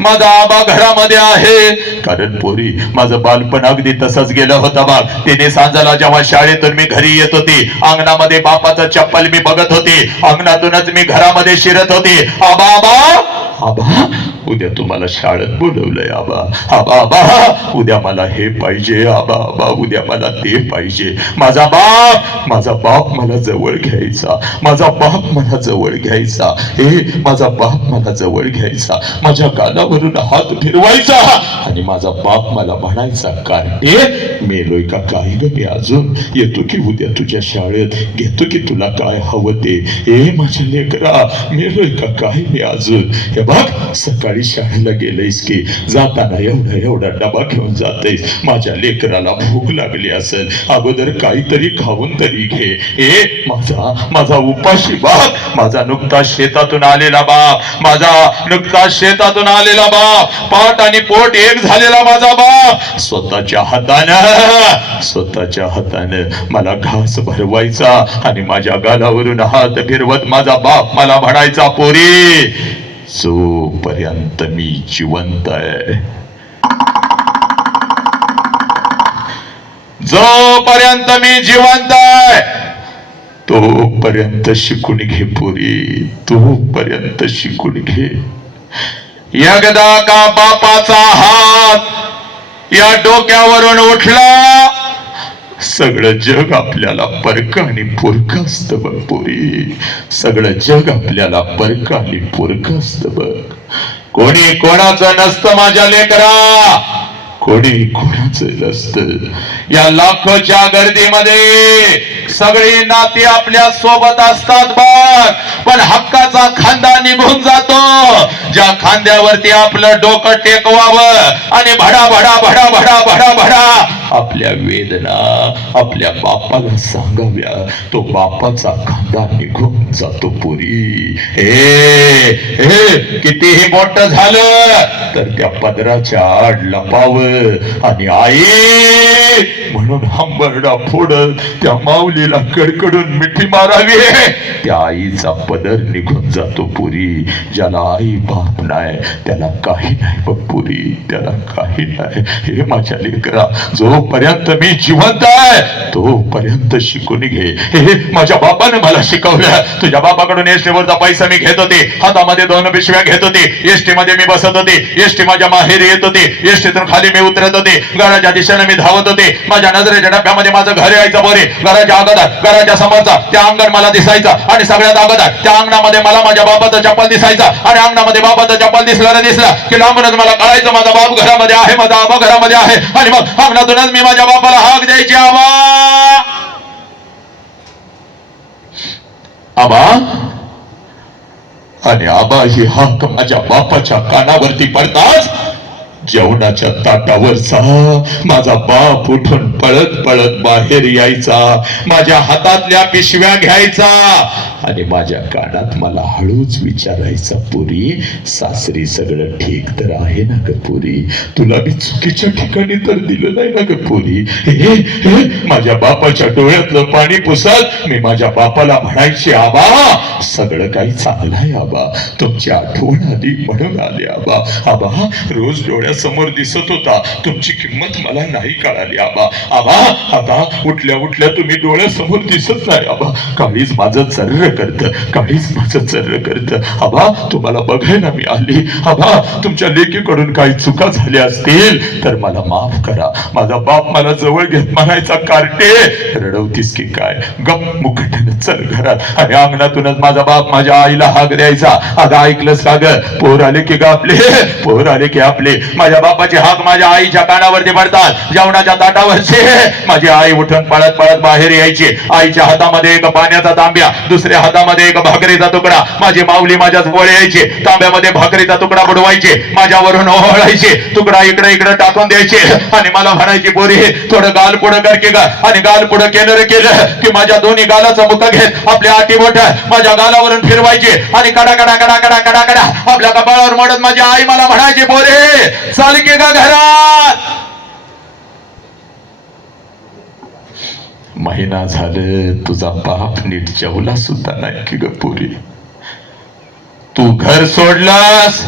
माझा आबा घरामध्ये आहे. कारण पोरी, माझं बालपण अगदी तसंच गेलं होतं बघ. तिने सांजाला जेव्हा शाळेतून मी घरी येत होती, अंगणामध्ये बापाचं चप्पल मी बघत होती, अंगणातूनच मी घरामध्ये शिरत होती. आबा आबा आबा, उद्या तुम्हाला शाळेत बोलवलंय आबा, आबा आबा, उद्या मला हे पाहिजे, आबा आबा, उद्या मला ते पाहिजे. माझा बाप मला जवळ घ्यायचा, माझा बाप मला जवळ घ्यायचा, माझा बाप मला जवळ घ्यायचा, माझ्या गालावरून हात फिरवायचा आणि माझा बाप मला म्हणायचा, कार्टे, मेलोय का काय ग मी अजून? येतो की उद्या तुझ्या शाळेत, घेतो की तुला काय हवं ते. माझ्या लेकरा, मेलोय का काय मी अजून? हे बघ, सकाळी शाळेला गेलेस की जाताना एवढा डबा घेऊन जातेस, माझ्या लेकराला भूक लागली असेल, अगोदर काहीतरी खाऊन तरी घे. माझा उपाशी बाप, माझा नुकताच शेतातून आलेला बाप, माझा नुकताच शेतातून आलेला बाप, पाट आणि पोट एक झालेला माझा बाप स्वतःच्या हातानं मला घास भरवायचा आणि माझ्या गालावरून हात फिरवत माझा बाप मला म्हणायचा, पोरी, जोपर्यंत मी जिवंत आहे, जोपर्यंत मी जिवंत आहे, तोपर्यंत शिकून घे पोरी, तोपर्यंत शिकून घे. एकदा का बापाचा हात या डोक्यावरून उठला, सगळं जग आपल्याला परक आणि पोरक असतं बघ पोरी, सगळं जग आपल्याला परक आणि पोरक असतं बघ. कोणी कोणाचं नसतं माझ्या लेकरा, कोणी कोणाचं नसतं. या लाखोच्या गर्दीमध्ये सगळी नाती आपल्या सोबत असतात बघ, पण हक्काचा खांदा निघून जातो, ज्या खांद्यावरती आपलं डोकं टेकवावं आणि भडा भडा भडा भडा भडा भडा आपल्या वेदना आपल्या बापाला सांगाव्या, तो बापाचा खांदा निघून जातो पोरी. कितीही मोठं झालं तर त्या पदराच्या आड लपावं आणि आई म्हणून हंबरडा फोडत त्या माऊलीला कडकडून मिठी मारावी. त्या आईचा पदर निघून जातो पुरी. ज्याला आई बाप नाही त्याला काही नाही बघ पुरी, त्याला काही नाही. हे माझ्या लेकरा, जोपर्यंत मी जिवंत आहे तोपर्यंत शिकून घे. हे माझ्या बापाने मला शिकवलं. तुझ्या बापाकडून एसटीवरचा पैसा मी घेत होते, हातामध्ये 2 पिशव्या घेत होते, एसटी मध्ये मी बसत होते, एसटी माझ्या माहेरी येत होते, एसटीतून खाली मी उतरत होते, घराच्या दिशेने मी धावत होते. माझ्या नजरेच्या डब्यामध्ये माझं घर यायचं बरे, घराच्या अगोदर घराच्या समोरचा त्या अंगण मला दिसायचा आणि सगळ्यात अगोदर त्या अंगणामध्ये मला माझ्या बापाचा चप्पल दिसायचा आणि अंगणामध्ये बापाचा चप्पल दिसला ना दिसला की लांबूनच मला कळायचं माझा बाप घरामध्ये आहे, माझा आबा घरामध्ये आहे. आणि मग अंगणातूनच मी माझ्या बापाला हाक द्यायची, आबा आबा. आणि आबा ही हाक माझ्या बापाच्या कानावरती पडताच जेवणाच्या ताटावरचा माझा बाप उठून पळत पळत बाहेर यायचा, माझ्या हातातल्या पिशव्या घ्यायचा आणि माझ्या कानात मला हळूच विचारायचा, पुरी सासरी सगळं ठीक तर आहे ना ग पुरी, तुला मी चुकीच्या ठिकाणी तर दिलं नाही ना ग पुरी. हे माझ्या बापाच्या डोळ्यातलं पाणी पुसत मी माझ्या बापाला म्हणायचे, आबा सगळं काही चांगलं आहे आबा, तुमची आठवण आली म्हणून आले आबा. आबा रोज डोळ्यासमोर दिसत होता, तुमची किंमत मला नाही कळाली आबा. आबा आता उठल्या उठल्या तुम्ही डोळ्यासमोर दिसत नाही आबा, काळीच माझं चर्र करत, काळीच माझं चर्र करत. आबा तुम्हाला बघायला मी आली आबा, तुमच्या लेकीकडून काही चुका झाल्या असतील तर मला माफ करा. माझा बाप मला जवळ घेत म्हणायचा, कार्टे रडवतीस की काय, गप मुकट्यानं चल घरात. आणि अंगणातूनच माझा बाप माझ्या आईला हाक द्यायचा, अगं ऐकलंस का ग, पोर आले की ग आपले, पोर आले की आपले. माझ्या बापाची हाक माझ्या आईच्या कानावरती पडतात, जेवणाच्या ताटावरचे माझी आई उठून पळत पळत बाहेर यायची. आईच्या हातामध्ये एक पाण्याचा तांब्या, दुसऱ्या हातामध्ये एक भाकरीचा तुकडा. माझी माऊली माझ्या जवळ यायची, तांब्यामध्ये भाकरीचा तुकडा बुडवायचे, माझ्यावरून ओळायचे, तुकडा इकडे इकडे टाकून द्यायचे आणि मला म्हणायची, पोरी थोडं गाल पुढं कर की ग. आणि गाल पुढं केलं रे केलं की माझ्या दोन्ही गालाचा मुका घेत आपल्या आटी बोट माझ्या गालावरून फिरवायचे आणि कडा कडा कडा कडा कडा कडा आपल्या कपाळावर मोडत माझी आई मला म्हणायची, पोरे चाल की ग घरात. महिना झालं तुझा बाप नीट जेवला सुद्धा नाही की ग पुरी, तू घर सोडलास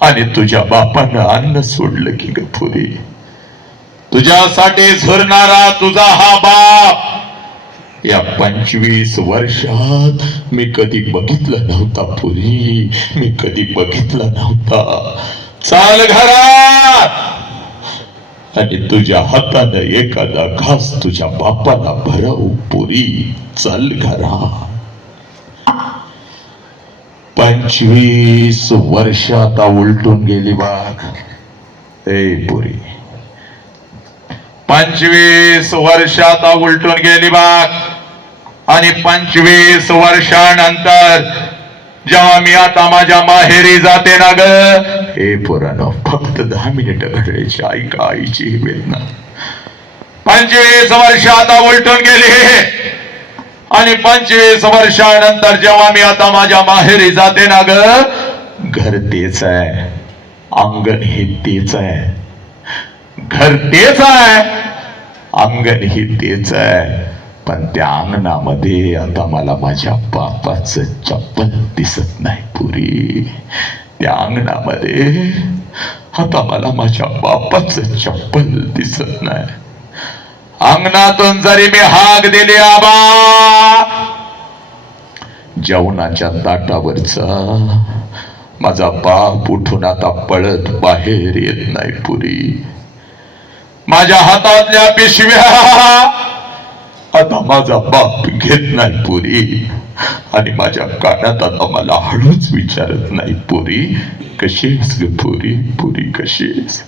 आणि तुझ्या बापानं अन्न सोडलं की ग पुरी. तुझ्यासाठी झुरणारा तुझा हा बाप या 25 वर्षात मी कधी बघितलं नव्हता पुरी, मी कधी बघितलं नव्हता. चाल घरात आणि तुझ्या हातानं एखादा घास तुझ्या बापाला भरव पुरी, चल घरा. 25 वर्ष आता उलटून गेली बाग ए पुरी, 25 वर्ष आता उलटून गेली बाग. आणि 25 वर्षानंतर जेव्हा मी आता माझ्या माहेरी जाते ना ग, हे पोरांनो फक्त 10 मिनिटं घडवायची, ऐका आईची वेदना. 25 वर्ष आता उलटून गेली आणि 25 वर्षानंतर जेव्हा मी आता माझ्या माहेरी जाते ना ग, घर तेच आहे, अंगण हे तेच आहे, घर तेच आहे, अंगण ही तेच आहे, पण त्या अंगणामध्ये आता मला माझ्या बापाचं चप्पल दिसत नाही पुरी. त्या अंगणामध्ये आता मला माझ्या बापाचं चप्पल दिसत नाही. अंगणातून जरी मी हाक दिली आबा, जेवणाच्या ताटावरचा माझा बाप उठून आता पळत बाहेर येत नाही पुरी. माझ्या हातातल्या पिशव्या आता माझा बाप घेत नाही पुरी. आणि माझ्या कानात आता मला हळूच विचारत नाही, पुरी कशीस ग पुरी, पुरी कशीस.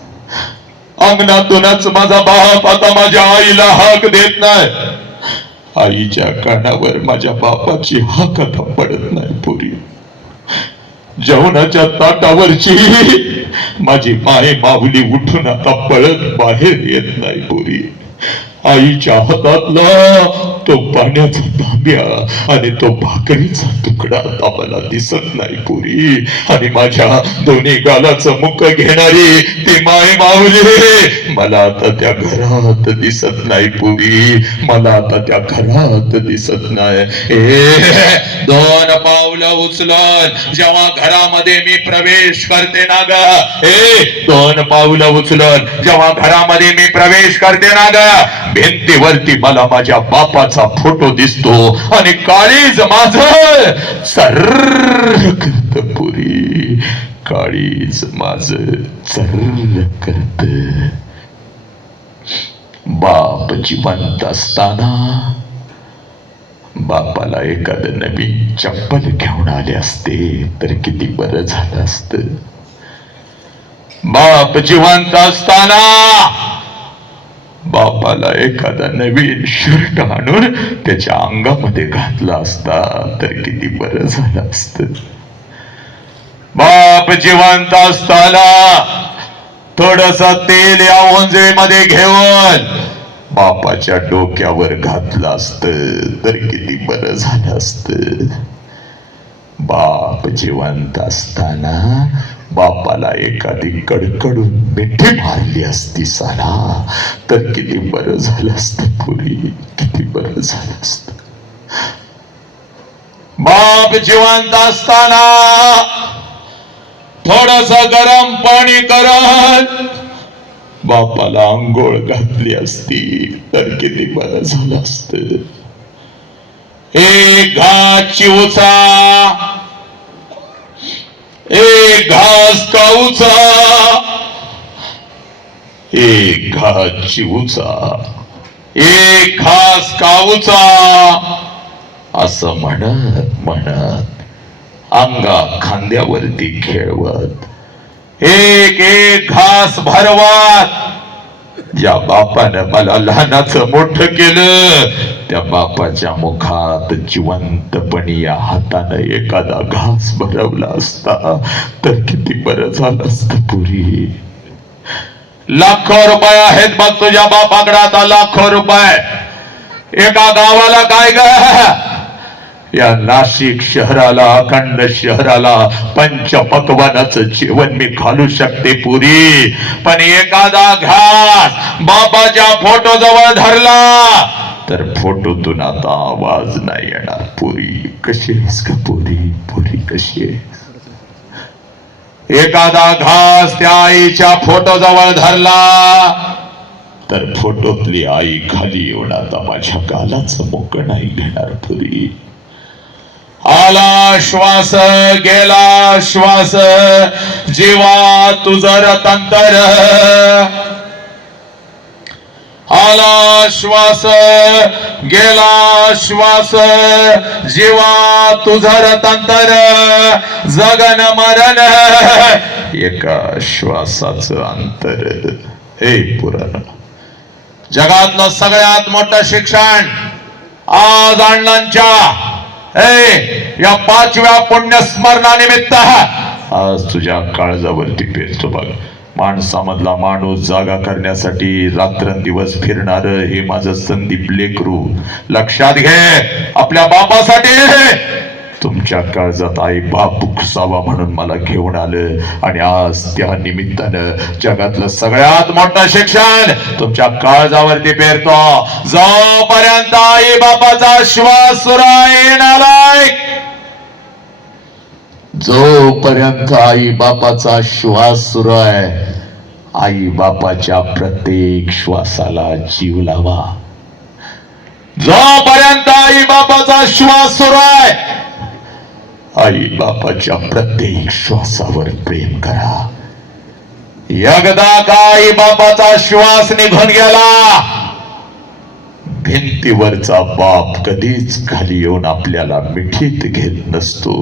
अंगणातूनच माझा बाप आता माझ्या आईला हाक देत नाही. आईच्या कानावर माझ्या बापाची हाक आता पडत नाही पुरी. जेवणाच्या ताटावरची माझी माय माऊली उठून आता पळत बाहेर येत नाही पुरी. आईच्या हातातला तो पाण्याचा तांब्या आणि तो भाकरीचा तुकडा आता मला दिसत नाही पुरी. आणि माझ्या दोन्ही गालाचं मुख घेणारी ती माय माऊली मला आता त्या घरात दिसत नाही पुरी, मला आता त्या घरात दिसत नाही. 2 पावलं उचलून जेव्हा घरामध्ये मी प्रवेश करते ना ग, 2 पावलं उचलून जेव्हा घरामध्ये मी प्रवेश करते ना ग, भिंतीवरती मला माझ्या बापाचा फोटो दिसतो आणि काळीज माझ सर्र करत पुरी, काळीज माझ सर्र करत. बाप जिवंत असताना बापाला एखादं नवीन चप्पल घेऊन आले असते तर किती बरं झालं असत. बाप जिवंत असताना बापाला एखादा नवीन शर्ट आणून त्याच्या अंगामध्ये घातला असता तर किती बरं झालं असत. बाप जिवंत असताना थोडस तेल या ओंजळीमध्ये घेऊन बापाच्या डोक्यावर घातलं असत तर किती बरं झालं असत. बाप जिवंत असताना बापाला एखादी कडकडून मिठी मारली असती साला तर किती बरं झालं असतं. पुरी किती बरं झालं असत. बाप जिवंत असताना थोडस गरम पाणी करत बापाला आंघोळ घातली असती तर किती बरं झालं असत. एक घास चिवचा, एक घास काऊचा, एक घास चिवचा, एक घास काऊचा असं म्हणत म्हणत अंगा खांद्यावरती खेळवत एक एक घास भरवत ज्या बापानं मला लहानाचं मोठं केलं त्या बापाच्या मुखात जिवंतपणी या हातानं एखादा घास भरवला असता तर किती बरं झालं असतं. पुरी लाखो रुपये आहेत बघ तुझ्या बापाकडे आता, लाखो रुपये. एका गावाला काय ग, या नाशिक शहराला, अखंड शहराला पंचपक्वानाचं जेवण मी घालू शकते पुरी, पण एखादा घास बापाच्या फोटो जवळ धरला तर फोटोतून आता आवाज नाही येणार. पुरी कशी आहेस का पुरी, पुरी कशी आहेस. एखादा घास त्या आईच्या फोटो जवळ धरला तर फोटोतली आई खाली येऊन आता माझ्या गालाचं मुक नाही घेणार. पुरी आला श्वास गेला श्वास जीवा तुझं रतांतर, आला श्वास गेला श्वास जीवा तुझं रतांतर, जगन मरण एका श्वासाचं अंतर. हे पुराण जगातलं सगळ्यात मोठं शिक्षण आज अण्णांच्या या 5व्या पुण्यस्मरणानिमित्त आज तुझ्या काळजावरती पेरतो बघ. माणसामधला माणूस जागा करण्यासाठी रात्रंदिवस फिरणार हे माझं संदीप लेकरू लक्षात घे. आपल्या बापासाठी तुमच्या काळजात आई बाप घुसावा म्हणून मला घेऊन आलं आणि आज त्या निमित्तानं जगातलं सगळ्यात मोठं शिक्षण तुमच्या काळजावरती पेरतो. जोपर्यंत आई बापाचा श्वास सुराय नालाय, जोपर्यंत आई बापाचा श्वास सुरू आहे आई बापाच्या प्रत्येक श्वासाला जीव लावा. जोपर्यंत आई बापाचा श्वास सुरू आहे आई बापाच्या प्रत्येक श्वासावर प्रेम करा. एकदा का आई बापाचा श्वास निघून गेला भिंतीवरचा बाप कधीच खाली येऊन आपल्याला मिठीत घेत नसतो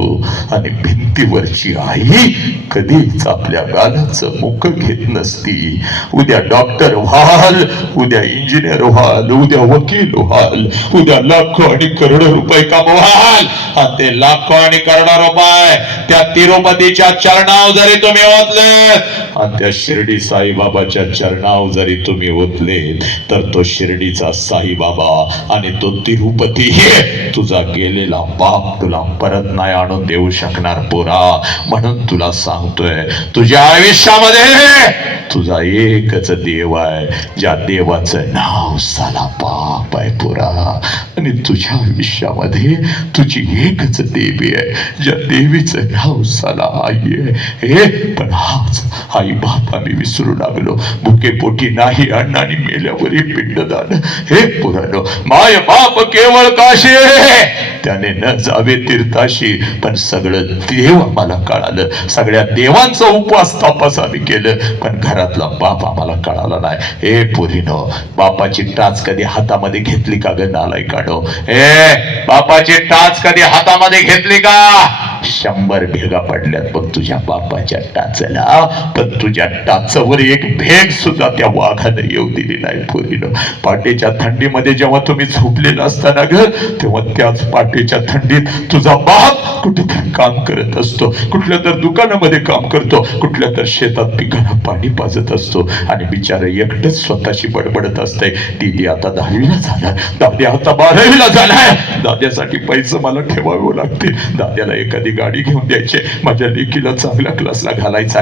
आणि भिंतीवरची आई कधीच आपल्या गालाचं मुख घेत नसती. उद्या डॉक्टर व्हाल, उद्या इंजिनियर व्हाल, उद्या वकील व्हाल, उद्या लाखो आणि करोडो रुपये कमवाल आणि ते लाखो आणि करोडो रुपये त्या तिरुपतीच्या चरणावर जरी तुम्ही ओतले आणि त्या शिर्डी साईबाबाच्या चरणावर जरी तुम्ही ओतले तर तो शिर्डीचा साईबाबा आणि तो तिरुपती हे तुझा गेलेला बाप तुला परत नाही आणून देऊ शकणार पोरा. म्हणून तुला सांगतोय तुझ्या आयुष्यामध्ये तुझा एकच देव आहे, ज्या देवाचं नाव साला बाप आहे पोरा. आणि तुझ्या आयुष्यामध्ये तुझी एकच देवी आहे ज्या देवीचं नाव साला आई आहे. हे पण हाच आई बाप आम्ही विसरू लागलो. भुके पोटी नाही अण्णांनी मेल्यावरही पिंडदान. हे पुराणो माय बाप केवळ काशी त्याने न जावे तीर्थाशी, पण सगळं देव आम्हाला कळालं. सगळ्या देवांचा उपवास तापास आम्ही केलं पण घरात घरातला बाप आम्हाला कळाला नाही. हे पोरीनो, बापाची टाच कधी हातामध्ये घेतली का ग नालायकानो? बापाची टाच कधी हातामध्ये घेतली का? 100 भेगा पडल्यात बघ तुझ्या बापाच्या टाचला, पण तुझ्या टाचवर एक भेग सुद्धा त्या वाघाने येऊ दिली नाही पोरीनो. पाटेच्या थंडीमध्ये जेव्हा तुम्ही झोपलेला असताना ग, तेव्हा त्याच पाटेच्या थंडीत तुझा बाप कुठेतरी काम करत असतो, कुठल्या तर दुकानामध्ये काम करतो, कुठल्या तर शेतात पिकांना पाणी पाजत असतो, आणि बिचारा एकटच स्वतःशी बडबडत असते, दीदी आता 10वीला झाला, दादी आता 12वीला झालाय, दाद्यासाठी पैसे मला ठेवावे लागतील, दाद्याला एखादी गाडी घेऊन द्यायची, माझ्या लेकीला चांगल्या क्लासला घालायचा.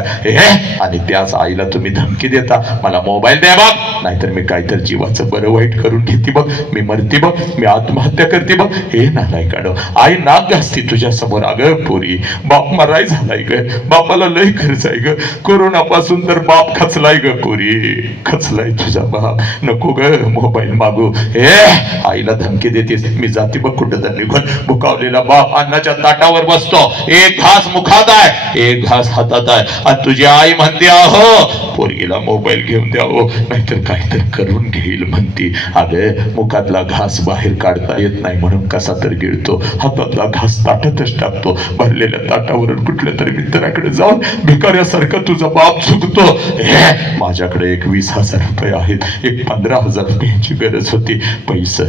आणि त्याच आईला तुम्ही धमकी देता, मला मोबाईल द्या बघ, नाहीतर मी काहीतरी जीवाचं बरं वाईट करून घेते बघ, मी मरते बघ, मी आत्महत्या करते बघ. हे नालाय काढो, आई नाक घासती तुझ्या समोर. अगं पोरी, बाप मराय झालाय ग, बापाला लय खर्च आहे ग, कोरोना पासून तर बाप खचलाय ग पोरी, खचलाय तुझा बाप, नको ग मोबाईल मागू. आईला धमकी देतेस, मी जाते बघ कुठं तर निघून. मुकावलेला बाप अन्नाच्या ताटावर बसतो, एक घास मुखात आहे, एक घास हातात आहे, आणि तुझी आई म्हणते अहो पोरगीला मोबाईल घेऊन द्यावं, नाहीतर काहीतरी करून घेईल म्हणते. अगं मुखातला घास बाहेर काढता येत नाही म्हणून कसा तर गिळतो, हातातला घास ताटातच टाकतो, भरलेल्या ताटावरून कुठल्या तरी मित्राकडे जाऊन भिकाऱ्यासारखा तुझा बाप झुकतो. माझ्याकडे एक 20,000 रुपये आहेत, एक 15,000 रुपयांची गरज होती, पैसे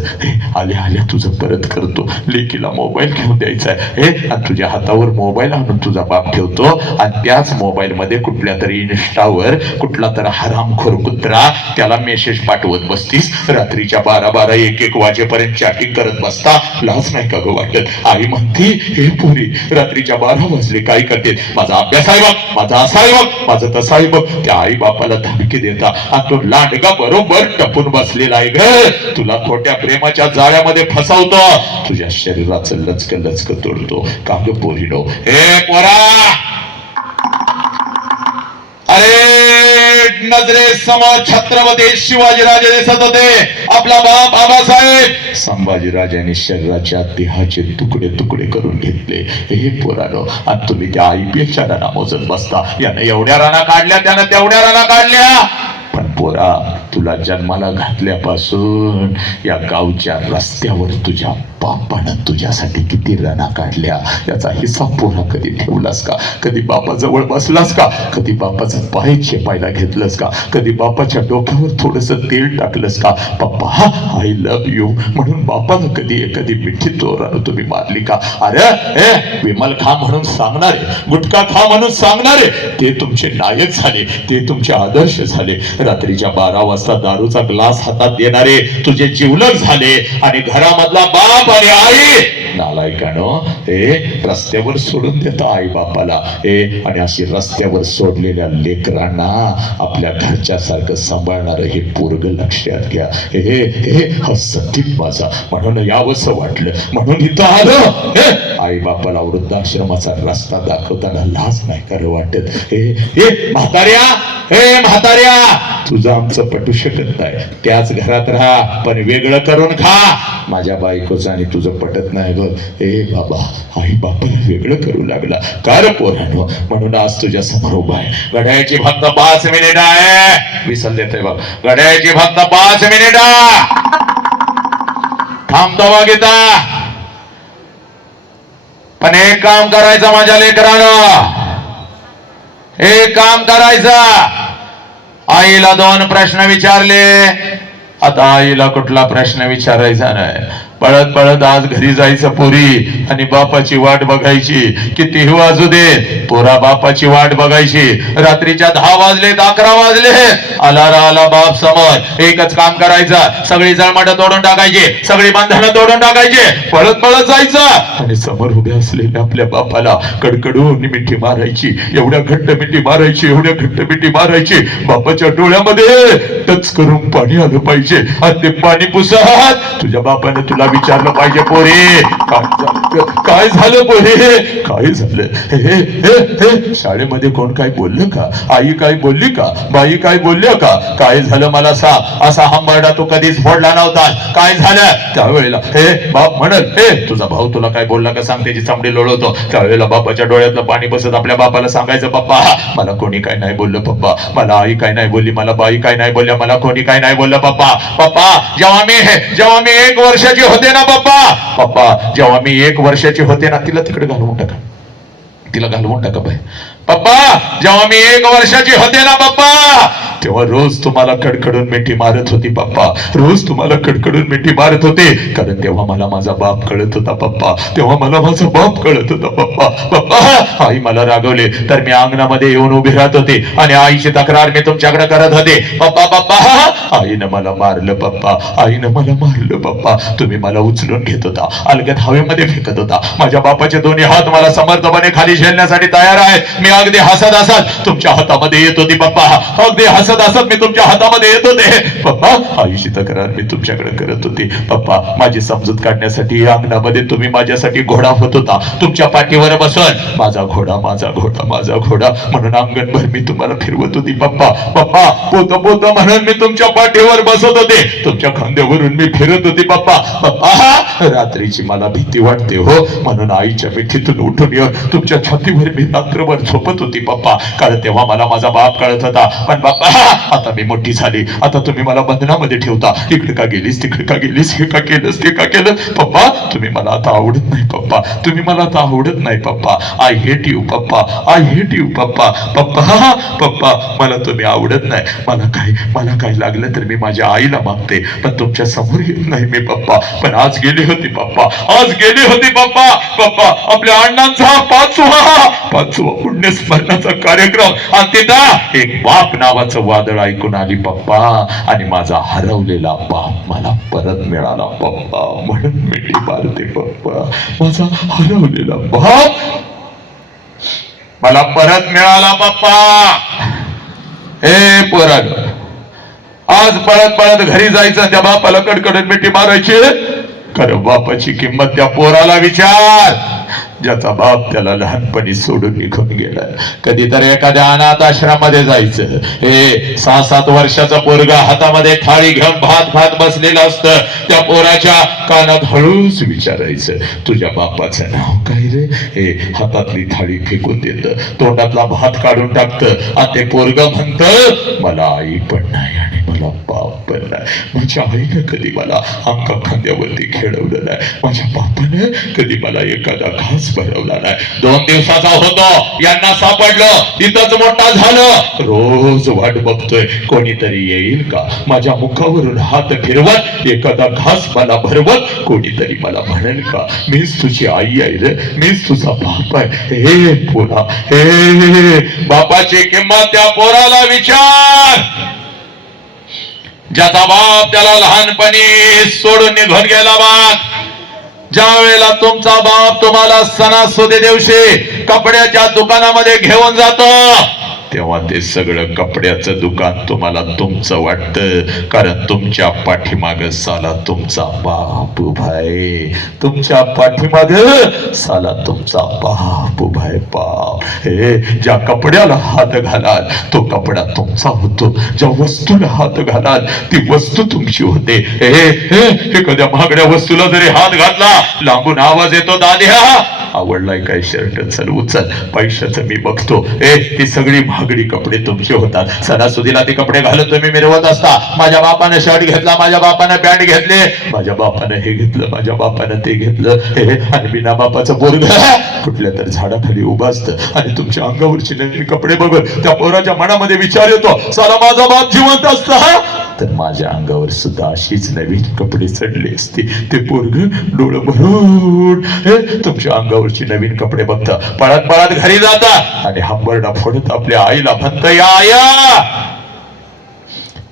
आल्या आल्या तुझं परत करतो, लेकीला मोबाईल घेऊन द्यायचा आहे. आणि तुझ्या हातावर मोबाईल आणून तुझा बाप ठेवतो, आणि त्याच मोबाईल मध्ये कुठल्या तरी इन्स्टावर कुठला तर हरामखोर कुत्रा त्याला मेसेज पाठवत बसतीस, रात्रीच्या 12-12, 1-1 वाजेपर्यंत चॅटिंग करत बसता. लाज नाही का ग वाटत? आई म्हणती, हे पोरी रात्रीच्या 12 वाजले काय करते, माझा अभ्यास आहे बघ, माझा असा आहे बघ, माझं तसं आहे बघ. त्या आई बापाला धमकी देता, आणि तो लांडगा बरोबर टपून बसलेला आहे ग, तुला खोट्या प्रेमाच्या जाळ्यामध्ये फसवतो, तुझ्या शरीराचं लचक लचक तोडतो. का ग पोरीनो? हे पोरा, अरे नजरेसमोर छत्रपती शिवाजीराजे दिसत होते, आपला बाप बाबासाहेब संभाजीराजांनी शरीराच्या देहाचे तुकडे तुकडे करून घेतले. हे पोरानो, आणि तुम्ही त्या IPLच्या राना मोजत बसता, याने एवढ्या राना काढल्या, त्यानं तेवढ्या राना काढल्या. पण पोरा, तुला जन्माला घातल्यापासून या गावच्या रस्त्यावर तुझ्या बापानं तुझ्यासाठी किती राना काढल्या, याचा हिसाब पोरा कधी ठेवलास का? कधी बापाजवळ बसलास का? कधी बापाचा पाय चेपायला घेतलंस का? कधी बापाच्या डोक्यावर थोडस तेल टाकलंस का? पप्पा आय लव्ह यू म्हणून बापानं कधी एखादी मिठी तोरानं तुम्ही मारली का? अरे विमल खा म्हणून सांगणारे, गुटखा खा म्हणून सांगणारे, ते तुमचे नायक झाले, ते तुमचे आदर्श झाले. रात्रीच्या 12 वाजता दारूचा ग्लास हातात देणारे तुझे जीवलग झाले, आणि घरामधला बाप आणि आई नालायकानो, रस्त्यावर सोडून देतो आई बापाला. आणि अशी रस्त्यावर सोडलेल्या लेकरांना आपल्या घरच्या सारखं सांभाळणारं हे पोरग लक्षात घ्या. हा सतीक माझा, म्हणून यावंसं वाटलं, म्हणून इथं आलो. आई बापाला वृद्धाश्रमाचा रस्ता दाखवताना लाज नाही कर वाटत? म्हाताऱ्या, म्हाताऱ्या, तुझं आमचं पटू शकत नाही, त्याच घरात राहा पण वेगळं करून खा. माझ्या बायकोचं आणि तुझं पटत नाही ग. बाबा, आई बापाला वेगळं करू लागला कर पोरानो, म्हणून आज तुझ्या समोर उभा आहे. घड्याळची फक्त 5 मिनिट आहे, विसल देतोय बघ, घड्याळची फक्त 5 मिनिट थांबतो बघ इथं. पण एक काम करायचं माझ्या लेकरानं, एक काम करायचं. आईला 2 प्रश्न विचारले, आता आईला कुठला प्रश्न विचारायचा नाही. पळत पळत आज घरी जायचं पोरी, आणि बापाची वाट बघायची. कितीही वाजू दे, पोरा बापाची वाट बघायची. रात्रीच्या 10 वाजलेत, 11 वाजले, आला बाप समोर. एकच काम करायचं, सगळी जळमट तोडून टाकायची, सगळी बंधनं तोडून टाकायची, पळत पळत जायचं, आणि समोर उभे असलेल्या आपल्या बापाला कडकडून मिठी मारायची. एवढ्या घट्ट मिठी मारायची, एवढ्या घट्ट मिठी मारायची, बापाच्या डोळ्यामध्ये टच करून पाणी आलं पाहिजे, आणि ते पाणी पुसत तुझ्या बापाने तुला विचारलं पाहिजे पोरे काय झालं पोरे काय झालं हे हे हे शाळेमध्ये कोण काय बोललं का आई काय बोलली का बाई काय बोलल्या का काय झालं मला सांग असा हंबरडा तू कधीच फोडला नव्हता काय झालं त्यावेळेला हे बाप म्हणत हे तुझा भाऊ तुला काय बोलला का सांग त्याची चामडी लोळवतो त्यावेळेला बापाच्या डोळ्यातलं पाणी बसत आपल्या बापाला सांगायचं पप्पा मला कोणी काय नाही बोललं पप्पा मला आई काय नाही बोलली मला बाई काय नाही बोलल्या मला कोणी काय नाही बोललं पप्पा पप्पा जेव्हा मी 1 वर्षाची होते ना पप्पा जेव्हा मी 1 वर्षाची होते ना तिला तिकडे घालवून टाका बाई पप्पा जेव्हा मी 1 वर्षाची होते ना पप्पा तेव्हा रोज तुम्हाला कडकडून मिठी मारत होती पप्पा रोज तुम्हाला कडकडून मिठी मारत होते कारण तेव्हा मला माझा बाप कळत होता पप्पा तेव्हा मला माझा बाप कळत होता पप्पा आई मला रागवले तर मी अंगणामध्ये येऊन उभी राहत होते आणि आईची तक्रार मी तुमच्याकडे करत होते पप्पा आईनं मला मारलं पप्पा तुम्ही मला उचलून घेत होता अलगद हवेमध्ये फेकत होता माझ्या बापाचे दोन्ही हात मला समर्थपणे खाली झेलण्यासाठी तयार आहेत मी अगदी हसत तुमच्या हातामध्ये येत होती पप्पा अगदी हसत मी तुमच्या हातामध्ये येत होते पप्पा आईची तक्रार मी तुमच्याकडे करत होती पप्पा माझी समजूत काढण्यासाठी या अंगणामध्ये तुम्ही माझ्यासाठी घोडा होत होता तुमच्या पाठीवर बसून माझा घोडा म्हणून अंगणभर मी तुम्हाला फिरवत होती पप्पा पोत म्हणून मी तुमच्या पाठीवर बसत होते तुमच्या खांद्यावरून मी फिरत होती पप्पा रात्रीची मला भीती वाटते हो म्हणून आईच्या मिठीतून उठून येऊन तुमच्या छातीवर मी रात्रभर झोपत होती पप्पा कारण तेव्हा मला माझा बाप कळत होता पण पप्पा आता मी मोठी झाली आता तुम्ही मला बंधनामध्ये ठेवता इकडे का गेलीस तिकडे का गेलीस हे का केलंस ते का केलं पप्पा तुम्ही मला आता आवडत नाही पप्पा आय हेट यू पप्पा मला तुम्ही आवडत नाही मला काय लागलं तर मी माझ्या आईला मागते पण तुमच्या समोर येत नाही मी पप्पा पण आज गेली होती पप्पा आपल्या अण्णांचा पाचवा पुण्यस्मरणाचा कार्यक्रम आणि तिथं एक बाप नावाचं वादळ ऐकून आली पप्पा आणि माझा हरवलेला बाप मला परत मिळाला पप्पा म्हणून मिठी मारते पप्पा माझा हरवलेला बाप मला परत मिळाला पप्पा हे पोरांनो आज पळत घरी जायचं त्या बापाला कडकडून मिठी मारायची खरं बापाची किंमत त्या पोराला विचार ज्याचा बाप त्याला लहानपणी सोडून निघून गेला कधीतरी एखाद्या अनाथ आश्रमामध्ये जायचं हे 6-7 वर्षाचा पोरगा हातामध्ये थाळी घेऊन भात बसलेला असतं त्या पोराच्या कानात हळूच विचारायचं तुझ्या बापाचं नाव काय रे हे हातातली थाळी फेकून देतं तोंडातला भात काढून टाकतं आणि ते पोरग म्हणतं मला आई पण नाही आणि मला बाप पण नाही माझ्या आईनं कधी मला अंका खांद्यावरती खेळवलं नाही माझ्या बापानं कधी मला एखादा घास भरवला नाही 2 दिवसाचा होतो यांना सापडलं तिथंच मोठा झालं रोज वाट बघतोय कोणीतरी येईल का माझ्या मुखावरून हात फिरवत एखादा घास मला भरवत कोणीतरी मला म्हणेल का मीच तुझी आई आहे रे मीच तुझा बाप आहे हे पोरा हे बापाची किंमत त्या पोराला विचार ज्याचा बाप त्याला लहानपणी सोडून निघून गेला बाप ज्या वेळेला तुमचा बाप तुम्हाला सणासुदी दिवशी कपड्याच्या दुकानामध्ये घेऊन जातो तेव्हा ते सगळं कपड्याचं दुकान तुम्हाला तुमचं वाटतं कारण तुमच्या पाठीमाग साला तुमचा बाप उभाय तुमच्या पाठीमाग साला तुमचा बाप उभाय बाप हे ज्या कपड्याला हात घालाल तो कपडा तुमचा होतो ज्या वस्तूला हात घालाल ती वस्तू तुमची होते हे कद्या महागड्या वस्तूला जरी हात घातला लांबून आवाज येतो दाद्या आवडलाय काय शर्ट चल उचल पैशाचं मी बघतो ती सगळी महागडी कपडे तुमचे होतात सणासुदीला ते कपडे घालून तुम्ही मिरवत असता माझ्या बापानं शर्ट घेतला माझ्या बापानं पॅन्ट घेतले माझ्या बापानं हे घेतलं माझ्या बापानं ते घेतलं आणि बिना बापाचं पोरग कुठल्या तर झाडाखाली उभं असतं आणि तुमच्या अंगावरची नवीन कपडे बघत त्या पोराच्या मनामध्ये विचार येतो साला माझा बाप जिवंत असता तर माझ्या अंगावर सुद्धा अशीच नवीन कपडे चढले असते ते पोरग डोळं भरून तुमच्या अंगावरची नवीन कपडे बघता पळत घरी जाता आणि हंबरडा फोडत आपल्या आईला म्हणत या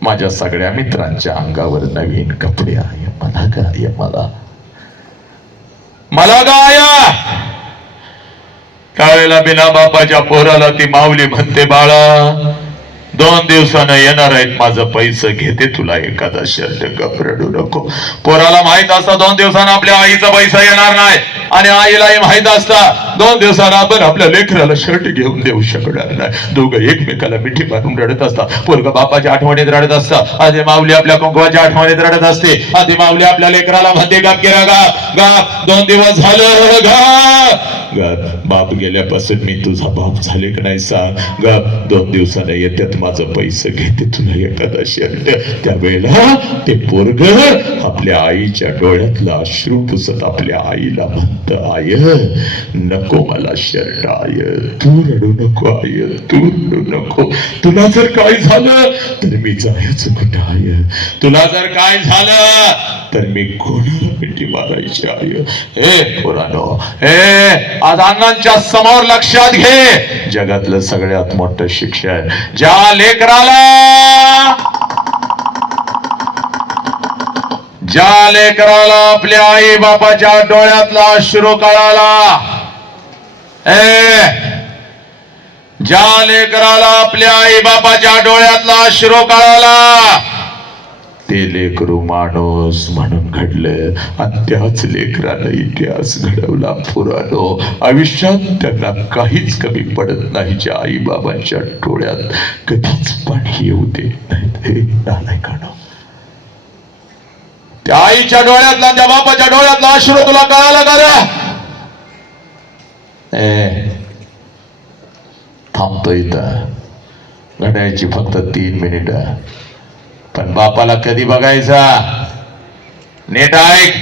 माझ्या सगळ्या मित्रांच्या अंगावर नवीन कपडे आहे मला गाया त्यावेळेला बिना बापाच्या पोराला ती माऊली म्हणते बाळा 2 दिवसानं येणार आहेत, माझं पैसे घेते तुला एखादा शर्ट. रडू नको. पोराला माहित असतं 2 दिवसानं आपल्या आईचा पैसा येणार नाही, आणि आईलाही माहित असतं 2 दिवसानं आपण आपल्या लेकराला शर्ट घेऊन देऊ शकणार नाही. दोघं एकमेकाला मिठी मारून रडत असतात. पोरगा बापाच्या आठवणीत रडत असतं, आधी माऊली आपल्या कुंकवाच्या आठवणीत रडत असते. आधी माऊली आपल्या लेकराला म्हणते गाप किरा गाप गाप, 2 दिवस झालं गाप. बाप गेल्यापासून मी तुझा बाप झाले का नाही सांग. गाप 2 दिवसानं येतात, माझं पैसे घेते तुला एखादा शर्ट. त्यावेळेला ते पोरग आपल्या आईच्या डोळ्यातला अश्रू पुसत आपल्या आईला म्हणत, आय नको मला शर्ट, आय तू रडू नको, आय तू रडू नको. तुला जर काय झालं तर मी जायचं कुठं, आय तुला जर काय झालं तर मी कोणाला मिठी मारायची, आय. हे पोरानो, हे आज अण्णांच्या समोर लक्षात घे, जगातलं सगळ्यात मोठं शिक्षण ज्या लेकराला आपल्या आई बापाच्या डोळ्यातला अश्रू कळाला, ज्या लेकराला आपल्या आई बापाच्या डोळ्यातला अश्रू कळाला, ते लेकरू माणूस म्हणून घडलं. आणि त्याच लेकरानं इतिहास घडवला. पुरानो आयुष्यात त्यांना काहीच कमी पडत नाही, ज्या आई बाबांच्या डोळ्यात कधीच पाणी येऊ देत नाही. त्या आईच्या डोळ्यातला, त्या बापाच्या डोळ्यातला अश्रू तुला कळाला का रे? थांबतो इथं, घडायची फक्त 3 मिनिटं. पण बापाला कधी बघायचा? नीट ऐक,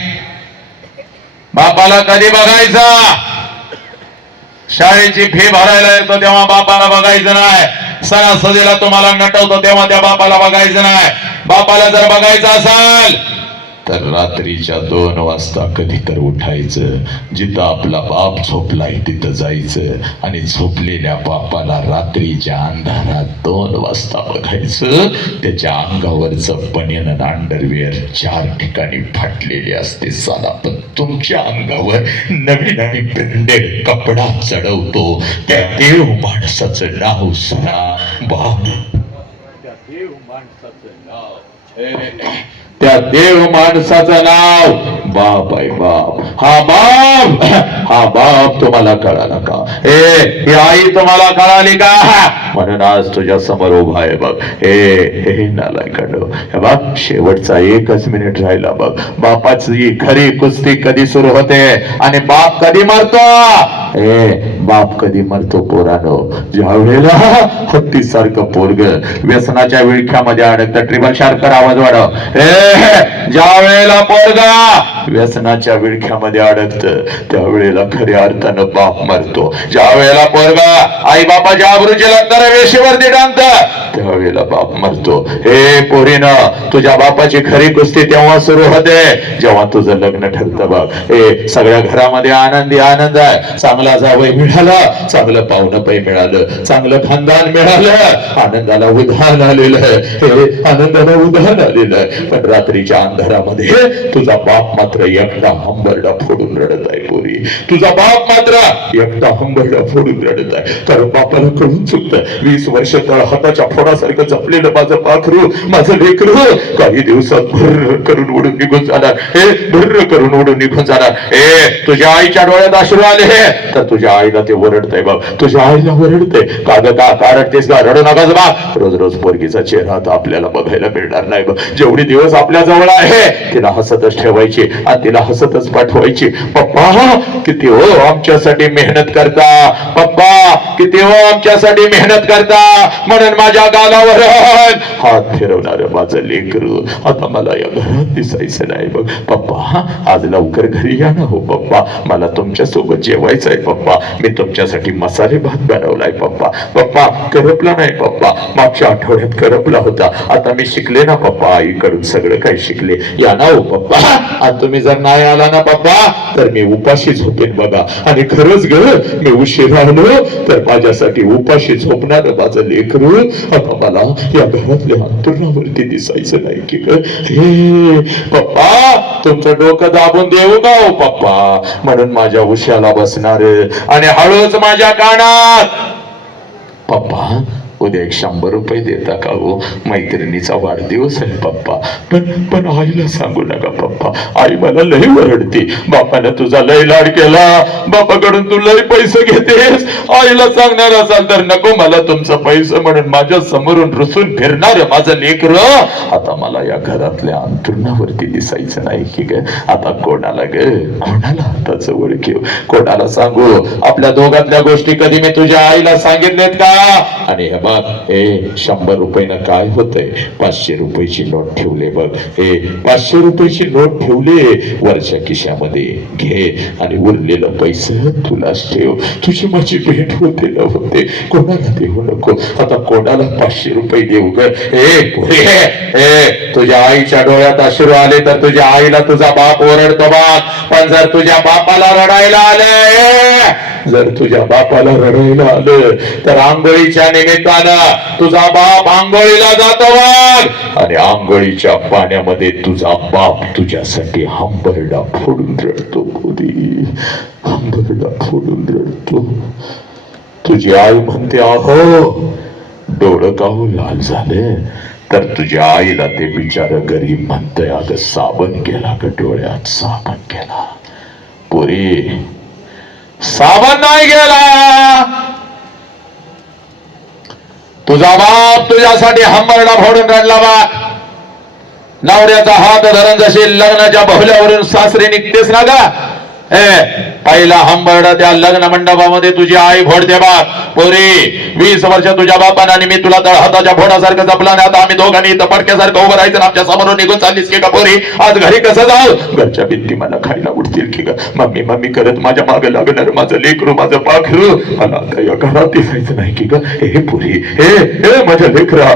बापाला कधी बघायचा? शाळेची फी भरायला येतो तेव्हा बापाला बघायचं नाही. सणासुदीला तुम्हाला नटवतो तेव्हा त्या बापाला बघायचं नाही. बापाला जर बघायचं असेल तर रात्रीच्या 2 वाजता कधी तर उठायचं, जिथं आपला बाप झोपलाय तिथं जायचं, आणि झोपलेल्या बापाला रात्रीच्या अंधारात 2 वाजता बघायचं. त्याच्या अंगावरचं बनियन आणि अंडरवेअर 4 ठिकाणी फाटलेले असते साला, पण तुमच्या अंगावर नवीन आणि ब्रँडेड कपडा चढवतो. त्या देव माणसाचं नाव सांगा, बाप. त्या देव माणसाचं नाव, त्या देव माणसाचं नाव बाप आहे. बाप, हा बाप तुम्हाला कळाला का? ही आई तुम्हाला कळाली का? म्हणून आज तुझ्या समोर उभा आहे बघ. हे नालायकांनो, हे बघ, शेवटचा 1च मिनिट राहिला बघ. बापाची खरी कुस्ती कधी सुरू होते आणि बाप कधी मरतो? बाप कधी मरतो पोरानो? ज्या वेळेला हत्तीसारखं पोरग व्यसनाच्या विळख्यामध्ये अडकतं. ट्रिबल शार्कर आवाज वाढव. ज्या वेळेला पोरगा व्यसनाच्या विळख्यामध्ये अडकत त्यावेळेला खऱ्या अर्थानं बाप मरतो. ज्या वेळेला पोरगा आई बापाच्या आबरूचे लागतं वेशीवरती टांगत त्यावेळेला बाप मरतो. हे पोरीनं, तुझ्या बापाची खरी कुस्ती तेव्हा सुरू होते जेव्हा तुझं लग्न ठरतं बघ. हे सगळ्या घरामध्ये आनंदी आनंद आहे. चांगला जावई मिळाला, चांगलं पाहुणं पै मिळालं, चांगलं खानदान मिळालं, आनंदाला उधाण आलेलं आहे. हे आनंदाला उधाण आलेलं आहे. पण रात्रीच्या अंधारामध्ये तुझा बाप मात्र एकटा हंबरडा फोडून रडत आहे. पोरी, तुझा बाप मात्र एकटा हंबरडा फोडून रडत आहे. कारण बापाला कळून चुकतं 20 वर्ष तळ हाताच्या फोडासारखं जपलेलं माझं पाखरू, माझं लेकरू काही दिवसात भर्र करून उडून निघून जाणार. हे भर्र करून उडून निघून जाणार. तुझ्या आईच्या डोळ्यात अश्रू आले तर तुझ्या आईला ते ओरडतंय बघ. तुझ्या आईला ओरडतंय का रडतेस का? रडू नकाच बा. रोज रोज पोरगीचा चेहरा तर आपल्याला बघायला मिळणार नाही बघ. जेवढे दिवस आपल्या जवळ आहे तिला हसतच ठेवायची आणि तिला हसतच पाठवायची. पप्पा किती हो आमच्यासाठी मेहनत करता, पप्पा किती हो आमच्यासाठी मेहनत करता. म्हणून माझ्या गालावर हात फिरवणार माझं लेकरू आता मला या घरात दिसायचं नाही बघ. पप्पा आज लवकर घरी या ना हो पप्पा, मला तुमच्या सोबत जेवायचं आहे पप्पा. मी तुमच्यासाठी मसाले भात बनवलाय पप्पा. पप्पा करपला नाही पप्पा, मागच्या आठवड्यात करपला होता. आता मी शिकले ना पप्पा, आईकडून सगळं काही शिकले. या ना हो पप्पा. आणि तुम्ही जर नाही आला ना पप्पा तर मी उपाशी झोपेन बघा. आणि खरंच ग मी उशीर राहिलो तर माझ्यासाठी उपाशी झोपणार माझं लेकरू आता मला या घरातल्या अंतरुणावरती दिसायचं नाही की ग. हे पप्पा तुमचं डोकं दाबून देऊ का हो पप्पा? म्हणून माझ्या उशाला बसणार आणि हळूच माझ्या कानात पप्पा उद्या 100 रुपये देता का हो? मैत्रिणीचा वाढदिवस आहे पप्पा. पण आईला सांगू नका पप्पा, आई मला लय ओरडते. बापानं तुझा लय लाड केला, बापाकडून तू लय पैसे घेतेस. आईला सांगणार असाल तर नको, मला तुमचं पैसे म्हणून माझ्या समोरून रुसून फिरणार माझं लेकर आता मला या घरातल्या अंतरुणावरती दिसायचं नाही की ग. आता कोणाला हाताचं ओळखीव, कोणाला सांगू? आपल्या दोघातल्या गोष्टी कधी मी तुझ्या आईला सांगितलेत का? आणि हे बघ, हे 100 रुपयानं काय होतंय? 500 रुपयाची नोट ठेवले बघ. हे 500 रुपयाची नोट ठेवले वरच्या खिशामध्ये घे, आणि उरलेलं पैसे तुलाच ठेव. तुझी माझी भेट होते न होते, कोणाला देऊ नको. आता कोणाला 500 रुपये देऊ ग? तुझ्या आईच्या डोळ्यात अश्रू आले तर तुझ्या आईला तुझा बाप ओरडतो बघ. पण जर तुझ्या बापाला रडायला आले, जर तुझ्या बापाला रडायला आलं तर आंघोळीच्या निमित्तानं तुझा बाप आंघोळीला जातो बघ, आणि आंघोळीच्या पाण्यामध्ये तुझा बाप तुझ्यासाठी हंबरडा फोडून रडतो. पोरी, हंबरडा फोडून रडतो. तुझी आई म्हणते, अहो डोळं काहू लाल झाले? तर तुझ्या आईला ते बिचार गरीब म्हणतंय, अगं साबण गेला ग डोळ्यात, साबण गेला. पोरी, साबण नाही गेला. तुझा बाप तुझ्यासाठी हंबरडा फोडून रडला बा. नवऱ्याचा हात धरून जशी लग्नाच्या बहुल्यावरून सासरी निघतेस ना गा, पहिला हंबरडा त्या लग्न मंडपामध्ये तुझी आई फोडते बा. पोरी, 20 वर्ष तुझ्या बापाने आणि मी तुला तर हाताच्या फोडासारखं जपला नाही. आता आम्ही दोघांनी इथं पडक्यासारखं उभं राहायचं, आमच्या समोरून निघून चाललीस की का पोरी? आज घरी कसं जाऊ? घरच्या भिंती मला खायला उडतील की ग? मम्मी मम्मी करत माझ्या मागे लागणार माझं लेकरू, माझं पाखरू. मला आता या घरात दिसायचं नाही की ग? हे पोरी, हे माझ्या लेकरा,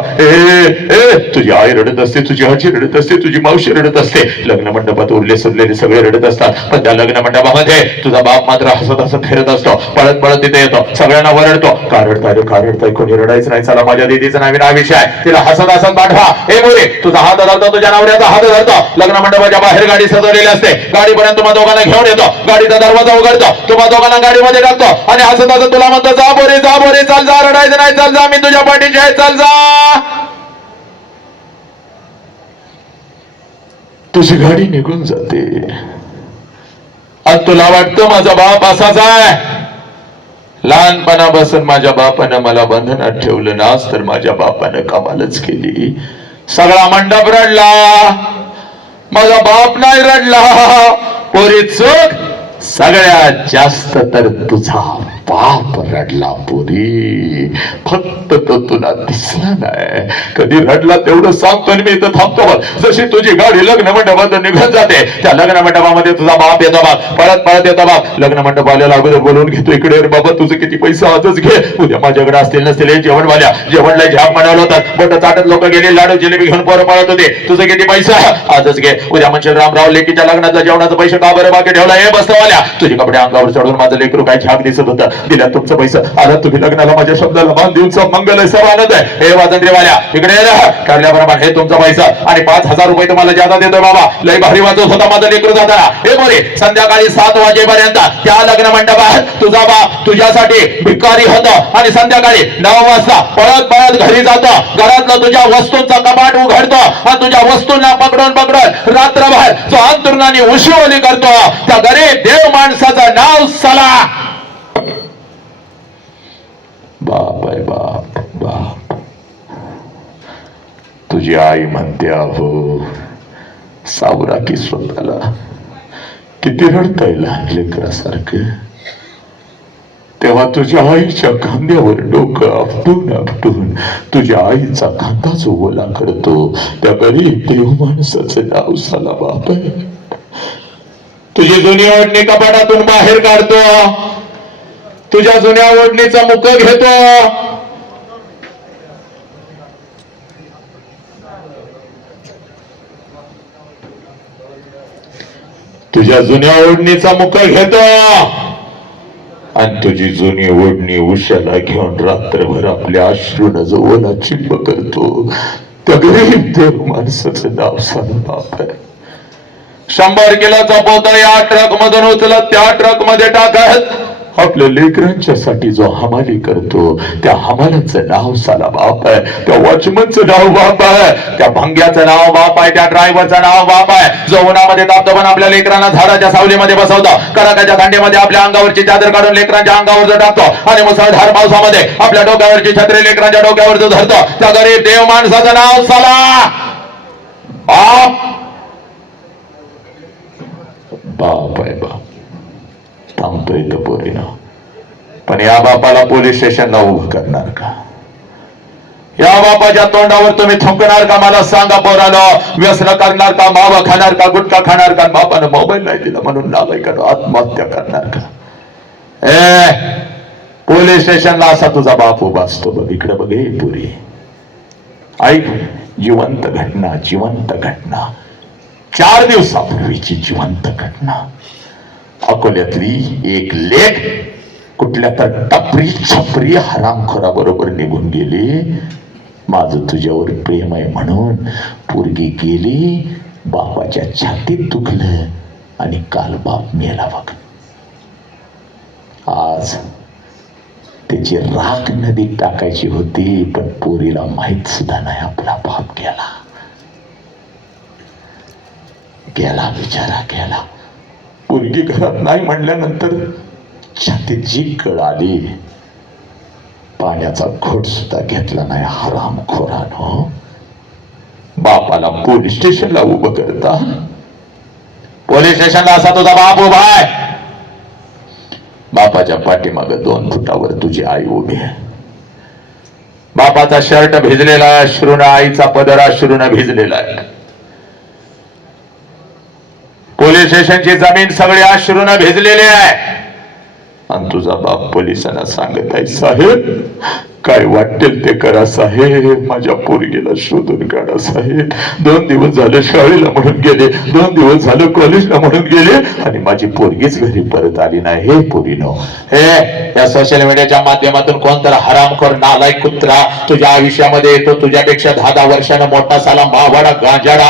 तुझी आई रडत असते, तुझी आजी रडत असते, तुझी मावशी रडत असते. लग्न मंडपात उरले सुरलेले सगळे रडत असतात, पण त्या लग्न मंडपामध्ये तुझा बाप मात्र हसत हसत फिरत असतो, पळत पळत तिथे येतो, सगळ्यांना वरडतो, का रडताय? कोणी रडायचं नाही. चला माझ्या दीदीचा नवीन विषय आहे, तिला हसत हसत पाठवा. हे बोले, तुझा हात धरतो, तुझ्या नवऱ्याचा हात धरतो. लग्न मंडपाच्या बाहेर गाडी सजवलेली असते, गाडीपर्यंत तुम्हा दोघांना घेऊन येतो, गाडीचा दरवाजा उघडतो, तुम्हा दोघांना गाडीमध्ये टाकतो, आणि हसत हसत तुला म्हणतो, जा बोरे, चल जा, रडायचं नाही, चल जा, मी तुझ्या पाठीशी आहे, चल जा. तुझी गाडी निघून जाते, आणि तुला वाटतं माझा बाप असाच आहे. लहानपणापासून माझ्या बापानं मला बंधनात ठेवलं नास, तर माझ्या बापानं कमालच केली. सगळा मंडप रडला, माझा बाप नाही रडला. पोरी चूक, सगळ्यात जास्त तर तुझा बाप रडला. पोरी, फक्त तो तुला दिसला नाही. कधी रडला तेवढं सांगतो, आणि मी इथं थांबतो बघ. जशी तुझी गाडी लग्न मंडपात निघून जाते, त्या लग्न मंडपामध्ये तुझा बाप येतो बघ, पळत पळत येतो बघ. लग्न मंडपाला अगोदर बोलवून घेतो, इकडे बाबा तुझं किती पैसे आजच घे, उद्या माझ्याकडे असतील नसतील. जेवणवाल्या जेवणला झाप म्हणावलं होतात, बोट चाटत लोक गेले, लाडू जिलेबी घेऊन पोरं पळत होते. तुझं किती पैसा आजच घे, उद्या म्हणजे रामराव लेकीच्या लग्नाचा जेवणाचा पैसे का बरं बाकी ठेवला? हे बसवाल्या, तुझे कपडे अंगावर चढून माझं लेकरू काय झाक दिसत होतं, दिल्या तुमचं पैसा. आता तुम्ही लग्नाला माझ्या शब्दाला मान देऊन सब मंगल आहे, सब आनंद आहे. हे वाजंत्रीवाल्या, इकडे काढल्याबरोबर हे तुमचा पैसा, आणि 5000 रुपये तुम्हाला ज्यादा देतोय बाबा. लय भारी वाजत होता माझं लेकरू जाताना. हे बोले, संध्याकाळी 7 वाजेपर्यंत त्या लग्न मंडपात तुझा बाप तुझ्यासाठी भिकारी होता, आणि संध्याकाळी 9 वाजता पळत पळत घरी जातो, घरातलं तुझ्या वस्तूंचा कपाट उघडतो, आणि तुझ्या वस्तूंना पकडून रात्रभर जो अंतरुणाने उशिवली करतो, त्या गरीब देव माणसाचं नाव सला. बाप आहे बाप, बाप. तुझी आई म्हणते, अहो सावरा की स्वतःला. किती रडताय लहान लेकरासारखं. तेव्हा तुझ्या आईच्या खांद्यावर डोकं आपटून आपटून तुझ्या आईचा खांदा जो ओला करतो, त्या गरीब देव माणसाचं नाव साला बाप आहे. तुझी जुनी ओढणी कपाटातून बाहेर काढतो, तुझ्या जुन्या ओढणीचा मुख घेतो, तुझ्या जुन्या ओढणीचा मुख घेतो, आणि तुझी जुनी ओढणी उशाला घेऊन रात्रभर आपल्या अश्रून जो ओला चिंब करतो, त्या गरीब देव माणसाचं नाव साला बाप आहे. 100 किलोचा पोता या ट्रक मधून उचलत त्या ट्रक मध्ये टाकत आपल्या लेकरांच्यासाठी जो हमाली करतो त्या हमालाचं नाव साला बाप आहे, त्या वॉचमनचं नाव बाप आहे, त्या भंग्याचं नाव बाप आहे, त्या ड्रायव्हरचं नाव बाप आहे, जो उन्हामध्ये तापतो पण आपल्या लेकरांना झाडाच्या सावलीमध्ये बसवतो, कडाक्याच्या थंडीमध्ये आपल्या अंगावरची चादर काढून लेकरांच्या अंगावर जो टाकतो आणि मुसळधार पावसामध्ये आपल्या डोक्यावरची छत्री लेकरांच्या डोक्यावर जो धरतो त्या गरीब देव माणसाचं नाव साला बाप बाप आहे बाप. थांबतो इथं पोरीनं, पण या बापाला पोलीस स्टेशनला उभं करणार का? या बापाच्या तोंडावर तुम्ही थुंकणार का? मला सांगा पोराला. व्यसन करणार का? मावा खाणार का? गुटखा खाणार का? बापानं मोबाईल नाही दिला म्हणून नालायक आत्महत्या करणार का? पोलीस स्टेशनला असा तुझा बाप उभा असतो बघ. इकडे बघ हे पुरी ऐक, जिवंत घटना, जिवंत घटना, 4 दिवसापूर्वीची जिवंत घटना. अकोल्यातली एक लेक कुठल्या तर टपरी छपरी हरामखोरा बरोबर निघून गेली. माझं तुझ्यावर प्रेम आहे म्हणून पोरगी गेली, बापाच्या छातीत दुखलं आणि काल बाप मेला बघ. आज त्याची राख नदीत टाकायची होती, पण पोरीला माहित सुद्धा नाही आपला बाप गेला. गेला बिचारा गेला. पोरगी घरात नाही म्हणल्यानंतर छातीत जी कळ आली, पाण्याचा घोट सुद्धा घेतला नाही हरामखोरानो. बापाला पोलीस स्टेशनला उभं करता. पोलीस स्टेशनला असा तुझा बाप उभा आहे. बापाच्या पाठीमाग 2 फुटावर तुझी आई उभी आहे. बापाचा शर्ट भिजलेला आहे अश्रूनं, आईचा पदर अश्रूनं भिजलेला आहे. पोलीस स्टेशनची जमीन सगळी अश्रूनं भिजलेली आहे आणि तुझा बाप पोलिसांना सांगत आहे, साहेब काय वाटेल ते करा साहेब, माझ्या पोरगीला शोधून काढा साहेब. 2 दिवस झालं शाळेला म्हणून गेले, 2 दिवस झालं कॉलेजला म्हणून गेले आणि माझी पोरगीच घरी परत आली नाही. हे पोरीनो, हे या सोशल मीडियाच्या माध्यमातून कोणतरी हरामखोर नालायक कुत्रा तुझ्या आयुष्यामध्ये येतो, तुझ्यापेक्षा 10 वर्षानं मोठा साला मावाडा गांजाडा.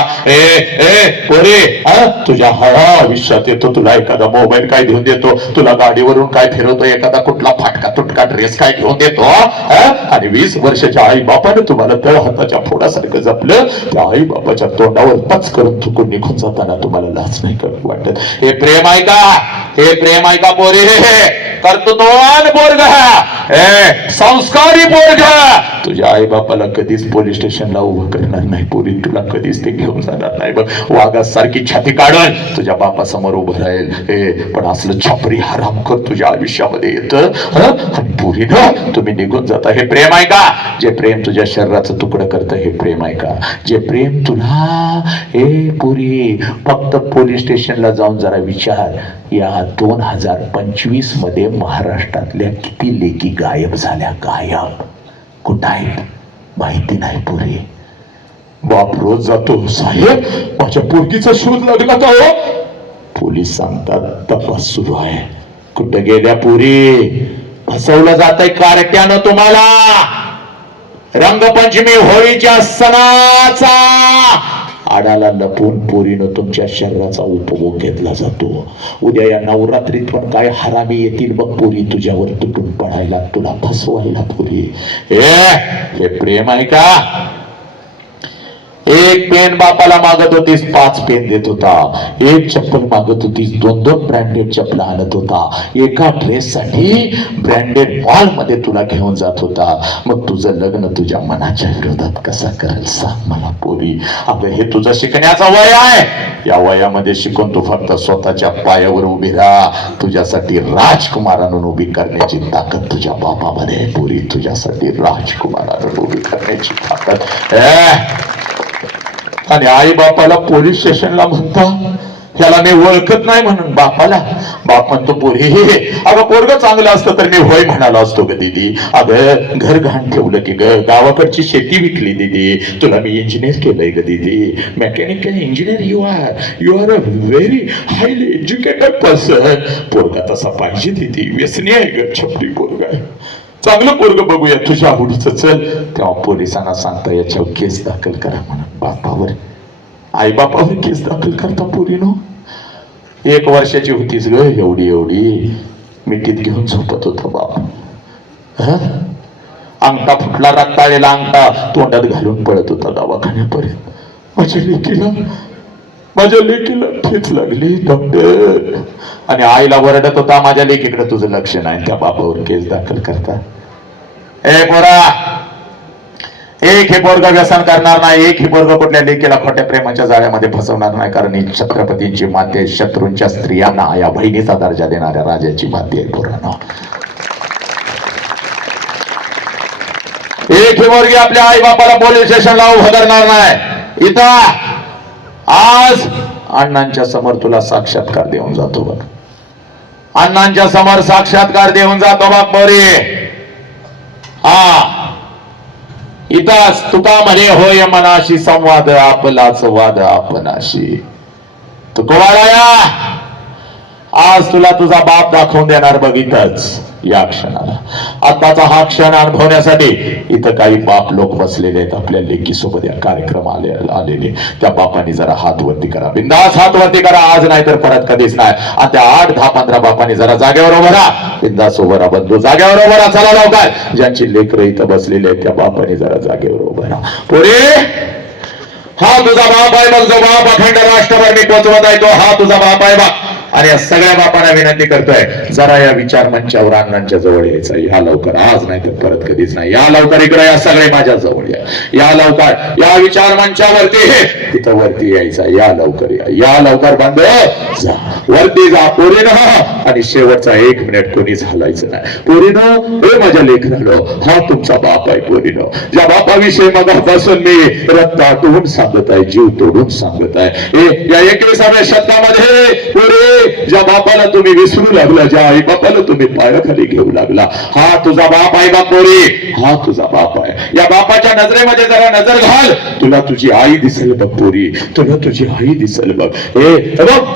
पोरे, तुझ्या आयुष्यात येतो, तुला एखादा मोबाईल काय घेऊन देतो, तुला गाडीवरून काय फिरवतो, एखादा कुठला फाटका तुटका ड्रेस काय घेऊन देतो, आणि 20 वर्षाच्या आई बापाने तुम्हाला तळ हाताच्या फोडासारखं जपलं. त्या आई बापाच्या तोंडावर टच करून थुकून निघून जाताना तुम्हाला लाज नाही वाटत? हे प्रेम आहे का? हे प्रेम आहे का पोरी? कर्तृत्ववान पोरगा, संस्कारी पोरगा तुझ्या आई बापाला कधीच पोलीस स्टेशनला उभं करणार नाही. पोरी तुला कधीच ते घेऊन जाणार नाही बघ. वाघासारखी छाती काढून तुझ्या बापासमोर उभं राहील. पण असलं छपरी हरामखोर तुझ्या आयुष्यामध्ये येतं आणि पोरीनं तुम्ही निघून जाता. हे प्रेम आहे का? जे प्रेम तुझ्या शरीराचं तुकडं करतं हे प्रेम आहे का? जे प्रेम तुला, हे पोरी फक्त पोलीस स्टेशनला जाऊन जरा विचार, या 2025 मध्ये महाराष्ट्रातल्या किती लेकी गायब झाल्या, गायब. कुठं आहेत माहिती नाही पोरी. बाप रोज जातो, साहेब माझ्या पोरगीचा शोध लागला का हो? पोलीस सांगतात तपास सुरू आहे. कुठं गेल्या पोरी? फसवलं जातंय कार्ट्यानं तुम्हाला. रंगपंचमी होळीच्या सणाचा आडाला लपून पोरीनं तुमच्या शरीराचा उपभोग घेतला जातो. उद्या या नवरात्रीत पण काय हरामी येतील बघ पोरी तुझ्यावर तुटून पडायला, तुला फसवायला पोरी. हे प्रेम आहे का? 1 पेन बापाला मागत होतीस, 5 पेन देत होता. 1 चप्पल मागत होतीस, 2 ब्रँडेड चप्पल आणत होता. एका ड्रेस साठी ब्रँडेड मॉल मध्ये तुला घेऊन जात होता. मग तुझं लग्न तुझ्या मनाच्या विरोधात कसा करेल सांग मला पोरी? अगं हे तुझं शिकण्याचं वय आहे. या वयामध्ये शिकून तू फक्त स्वतःच्या पायावर उभी राहा. तुझ्यासाठी राजकुमारांना उभी करण्याची ताकद तुझ्या बापामध्ये आहे पोरी. तुझ्यासाठी राजकुमारांना उभी करण्याची ताकद. आणि आई बापाला पोलीस स्टेशनला म्हणता, ह्याला मी ओळखत नाही म्हणून बापाला. बाप म्हणतो पोरी, अगं पोरग चांगलं असतं तर मी होय म्हणाला असतो ग दीदी. अगं घर घाण ठेवलं की ग, गावाकडची शेती विकली दीदी, तुला मी इंजिनियर केलंय ग दीदी, mechanical engineer. You are a very highly educated person. पोरगा तसा पाहिजे दीदी, व्यसनी आहे ग, छपरी पोरगा आहे. चांगलं पोरग बघूया तुझ्या आवडीचं, चल. तेव्हा पोलिसांना सांगता याच्यावर केस दाखल करा म्हणून. बापावर, आई बापावर केस दाखल करता पोरीनो. 1 वर्षाची होतीस ग, एवढी मिठीत घेऊन झोपत होता बाप. अंगठा फुटला, रक्ताळलेला अंगठा तोंडात घालून पळत होता दवाखान्यापर्यंत. माझ्या लेकीला ठेच लागली डॉक्टर. आणि आईला वरडत होता, माझ्या लेकीकडे तुझं लक्ष नाही. त्या बापावर केस दाखल करता. ए पोरा, एक हे पोरग व्यसन करणार नाही, एक हे पोरग कुठल्या लेकीला खोट्या प्रेमाच्या जाळ्यामध्ये फसवणार नाही. कारण ही छत्रपतींची माती आहे, शत्रूंच्या स्त्रियांना या बहिणीचा दर्जा देणाऱ्या राजाची माती आहे पोरांनो. एक ही पोरगी आपल्या आई बापाला पोलीस स्टेशनला उभं करणार नाही. इथं आज अण्णांच्या समोर तुला साक्षात्कार देऊन जातो बघ. अण्णांच्या समोर साक्षात्कार देऊन जातो बघ पोरी. हा, इथंच तुका म्हणे होय मनाशी संवाद आपलाच वाद आपणाशी. तुकोवाळाया, आज तुला तुझा बाप दाखवून देणार बघ इथंच या क्षणाला. आताचा हा क्षण अनुभवण्यासाठी इथं काही बाप लोक बसलेले आहेत आपल्या लेकी सोबत या कार्यक्रम आलेले. त्या बापांनी जरा हात वरती करा, बिंदास हात वरती करा. आज नाही तर परत कधीच नाही. आणि त्या 8, 10, 15 बापांनी जरा जागेवर उभं राहा, बिंदास उभं राहा. बंधू जागेवर उभं राहा. चला लवकर, ज्यांची लेकरं इथं बसलेली आहेत त्या बापांनी जरा जागेवर उभं राहा. पुढे हा तुझा बाप आहे बघ, जो बाप अखंड राष्ट्रभर मी पोचवत आहे तो हा तुझा बाप आहे बघ. आणि या सगळ्या बापांना विनंती करतोय, जरा या विचार मंचावर अण्णांच्या जवळ यायचं. या लवकर, आज नाही तर परत कधीच नाही. या लवकर इकडे या, सगळे माझ्या जवळ या. या लवकर, या विचार मंचावरती तिथं वरती यायचं. या लवकर या, या लवकर. बंद जा, वरती जा पोरीनं. आणि शेवटचा 1 मिनिट कोणी झालायचं नाही. पोरीनं, हे माझ्या लेकरानं, हा तुमचा बाप आहे पोरीनं. ज्या बापाविषयी मगापासून मी रक्त आटवून सांगत आहे, जीव तोडून सांगत आहे. या 21व्या शतकामध्ये पोरी, ज्या बापाला तुम्ही विसरू लागला, ज्या आई बापाला तुम्ही पायाखाली घेऊ लागला, हा तुझा बाप आहे बा पोरी. हा तुझा बाप आहे. या बापाच्या नजरेमध्ये जरा नजर घाल, तुला तुझी आई दिसेल बघ पोरी, तुला तुझी आई दिसेल बघ.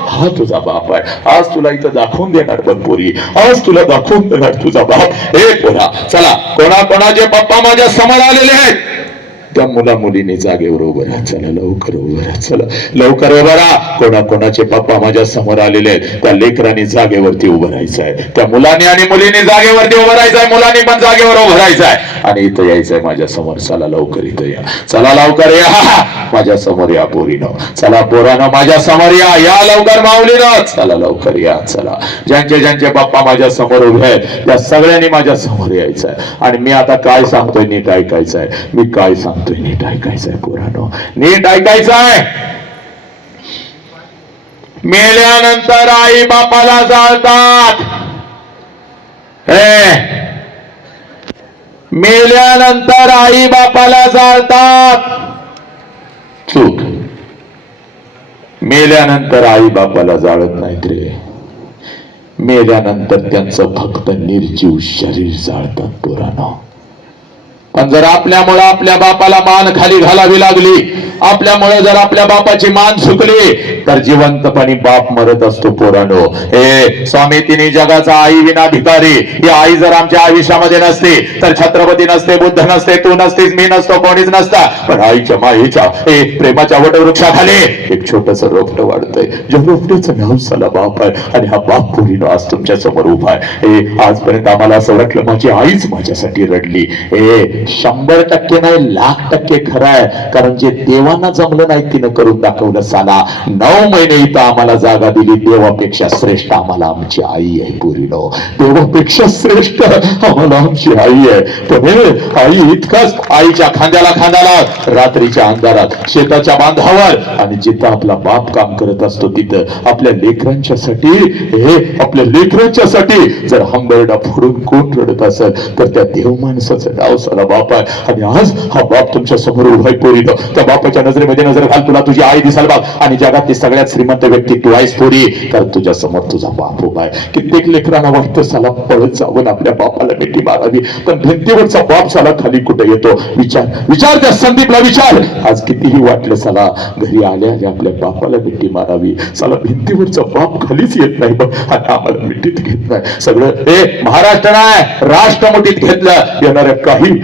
हा तुझा बाप आहे. आज तुला इथं दाखवून देणार बघ पोरी, आज तुला दाखवून देणार तुझा बाप. हे पोरा, चला कोणाकोणाचे पप्पा माझ्या समोर आलेले आहेत त्या मुला मुलीने जागेवर उभं राहा. चला लवकर उभं राहा, चला लवकर उभं राहा. कोणाकोणाचे पप्पा माझ्या समोर आलेले आहेत त्या लेकरांनी जागेवरती उभं राहायचं आहे. त्या मुलांनी आणि मुलींनी जागेवरती उभं राहायचं आहे. मुलांनी पण जागेवर उभं राहायचं आहे आणि इथं यायचंय माझ्या समोर. चला लवकर इथं या, चला लवकर या, माझ्या समोर या पोरीनं. चला पोरानं माझ्या समोर या, या लवकर माऊलीनं. चला लवकर या, चला. ज्यांचे ज्यांचे पप्पा माझ्या समोर उभे आहेत त्या सगळ्यांनी माझ्या समोर यायचं आहे. आणि मी आता काय सांगतोय नीट ऐकायचं आहे. मी काय सांगतो नीट ऐकायचंय पोरांनो, नीट ऐकायचंय. मेल्यानंतर आई बापाला जाळतात. मेल्यानंतर आई बापाला जाळतात. चूक. मेल्यानंतर आई बापाला जाळत नाहीत रे. मेल्यानंतर त्यांचं फक्त निर्जीव शरीर जाळतात पोरांनो. पण जर आपल्यामुळे आपल्या बापाला मान खाली घालावी लागली, आपल्यामुळे जर आपल्या बापाची मान सुकली तर जिवंतपणी बाप मरत असतो पोरांनो. हे स्वामी तिन्ही जगाचा आई विना भिकारी. ही आई जर आमच्या आयुष्यामध्ये नसते तर छत्रपती नसते, बुद्ध नसते, तू नसतीस, मी नसतो, कोणीच नसता. पण आईच्या माईच्या प्रेमाच्या वटवृक्षाखाली एक छोटस रोपट वाढतंय. ज्या रोपटीचं नाव साला बाप आहे. आणि हा बाप पोरीनो आज तुमच्या समोर उभा आहे. आजपर्यंत आम्हाला असं वाटलं माझी आईच माझ्यासाठी रडली. 100% नाही, 1,00,000% खरं आहे. कारण जे देवांना जमलं नाही तिनं करून दाखवलं साला. 9 महिने इथं आम्हाला जागा दिली. देवापेक्षा श्रेष्ठ आम्हाला आमची आई आहे पोरीनो. देवापेक्षा श्रेष्ठ आम्हाला आमची आई आहे. पण आई इतकाच, आईच्या खांद्याला खांद्याला रात्रीच्या अंधारात शेताच्या बांधावर आणि जिथं आपला बाप काम करत असतो तिथं आपल्या लेकरांच्यासाठी, आपल्या लेकरांच्यासाठी जर हंबरडा फोडून कोण रडत असेल तर त्या देव माणसाचं नाव साला बाप आहे. आणि आज हा बाप तुमच्या समोर उभा आहे पोरीनो. त्या बापाच्या नजरेमध्ये नजर घाल, तुला तुझी आई दिसाल बाप. आणि जगातली सगळ्यात श्रीमंत व्यक्ती तू आहेस पोरी, कारण तुझ्या समोर तुझा बाप उभा आहे. कित्येक लेकरांना वाटतं साला पळत जावं आपल्या बापाला मिठी मारावी, पण भिंतीवरचा बाप साला खाली कुठे येतो. विचार त्या संदीपला विचार. आज कितीही वाटलं साला घरी आल्या आपल्या बापाला मिठी मारावी, साला भिंतीवरचा बाप खालीच येत नाही बघ. आणि आम्हाला मिठीत घेत नाही. सगळं महाराष्ट्र नाही, राष्ट्र मुठीत घेतलं. येणाऱ्या काही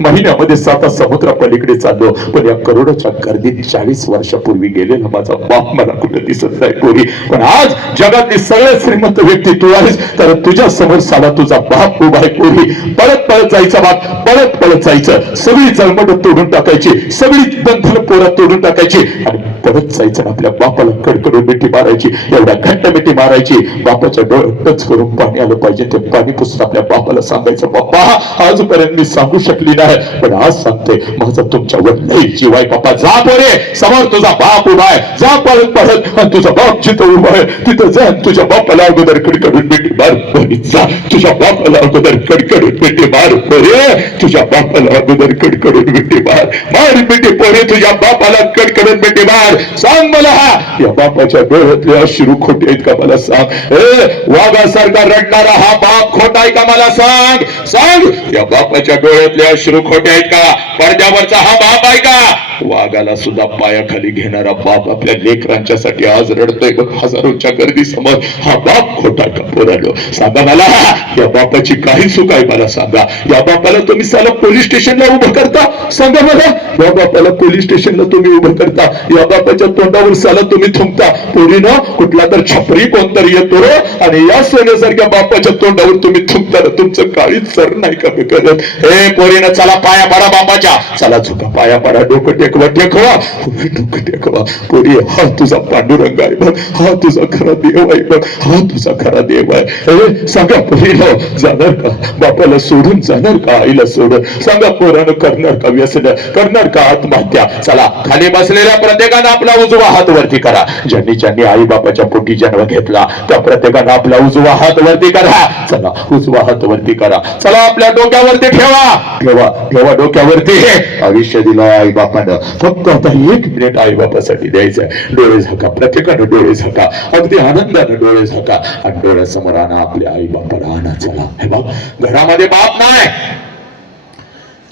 महिन्यामध्ये 7 समुद्रा पलीकडे चाललो. पण या करोडोच्या गर्दीत 40 वर्षापूर्वी गेलेला माझा बाप मला कुठे दिसत नाही पोरी. पण आज जगातली सगळ्यात श्रीमंत व्यक्ती तू आहेस, तर तुझ्या समोर साला तुझा बाप उभा आहे पोरी. पळत पळत जायचं बाप, पळत पळत जायचं, सगळी जळमट तोडून टाकायची, सगळी बंधन पोरा तोडून टाकायची आणि पळत जायचं. आपल्या बापाला कडकडून मिठी मारायची, एवढ्या घट्ट मिठी मारायची, बापाच्या डोळ्यात टच करून पाणी आलं पाहिजे ते पाणी पुसून आपल्या बापाला सांगायचं, बाप्पा आजपर्यंत मी सांगू शकली नाही, पण आज सांगते, माझा तुमच्यावर लई जीव आहे बाप्पा. जा पोरे, समोर तुझा बाप उभा आहे, जा पळत पळत, आणि तुझा बाप जिथं उभा आहे तिथं जा, तुझ्या बापाला अगोदर कडकडून मिठी मार पोरी. जा तुझ्या बापाला अगोदर कडकडून मिठी मार पोरे, तुझ्या बापाला अगोदर कडकडून मिठी मार, मार मिठी पोरे, तुझ्या बापाला कडकडून मिठी मार. सांग मला, या बापाच्या डोळ्यातले अश्रू खोटे आहेत का मला सांग. वाघासारखा रडणारा हा बाप खोटा आहे का मला सांग. सांग, या बापाच्या डोळ्यातले अश्रू खोटे आहेत का. पडद्यावरचा हा बाप आहे का. वाघाला सुद्धा पायाखाली घेणारा बाप आपल्या लेकरांच्यासाठी आज रडतोय बघ हजारोच्या गर्दी समोर. हा बाप खोटा का पोरानो. सांगा मला, या बापाची काही चूक आहे मला सांगा. या बापाला तुम्ही साला पोलीस स्टेशनला उभं करता. सांगा मला, या बापाला पोलीस स्टेशनला तुम्ही उभं करता, या बापाच्या तोंडावर साला तुम्ही थुंकता. पोरीनो, कुठला तर छपरी कोणतरी येतो आणि या सोन्यासारख्या बापाच्या तोंडावर तुम्ही थुंकता, तुमचं काळीच सर नाही का करत. हे पोरीनं, चला पाया पडा बापाच्या, चला झुका पाया पडा, डोकं टेकवा टेकवा, डोकं टेकवा पोरी. हा तुझा पांडुरंग आहे बघ, हा तुझा खरा देव आहे बघ, हा तुझा खरा देव आहे. सांगा पोरीनो, जाणार का बापाला सोडून, जाणार का आईला सोडून. सांगा पोरानं, करणार का व्यसन, करणार का आत्महत्या. चला, खाली बसलेल्या प्रत्येकानं आपला उजवा हात वरती करा. ज्यांनी ज्यांनी आई बापाच्या पोटी जन्म घेतला त्या प्रत्येकानं आपला उजवा हात वरती करा. चला, उजवा हात वरती करा. चला, आपल्या डोक्यावरती ठेवा, ठेवा ठेवा डोक्यावरती. आयुष्य दिलं आई बापानं, फक्त आता 1 मिनिट आई बापासाठी द्यायचं. डोळे झाका, प्रत्येकानं डोळे झाका, अगदी आनंदानं डोळे झाका आणि डोळ्यासमोर आणा आपल्या आई बापाला आणा. चला, हे बघ, घरामध्ये बाप नाही.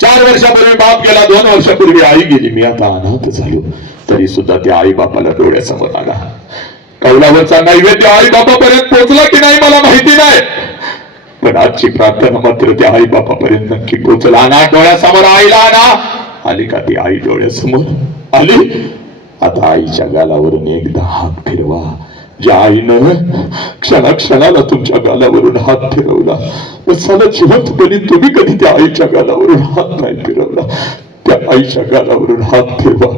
4 वर्षापूर्वी बाप गेला, 2 वर्षापूर्वी आई गेली, मी आता अनाथ झालो, तरी सुद्धा त्या आई बापाला डोळ्यासमोर आला. कौलावरचा नैवेद्य आई बापापर्यंत पोहोचला की नाही मला माहिती नाही, पण आजची प्रार्थना मात्र त्या आई बापापर्यंत नक्की पोहोचला. आणा डोळ्यासमोर आईला, आणा. आली का ती आई डोळ्यासमोर आली. आता आईच्या गालावरून एकदा हात फिरवा. ज्या आईनं क्षणाक्षणाला तुमच्या गालावरून हात फिरवला, साला जिवंतपणी तुम्ही कधी त्या आईच्या गालावरून हात नाही फिरवला. त्या आईच्या गालावरून हात फिरवा,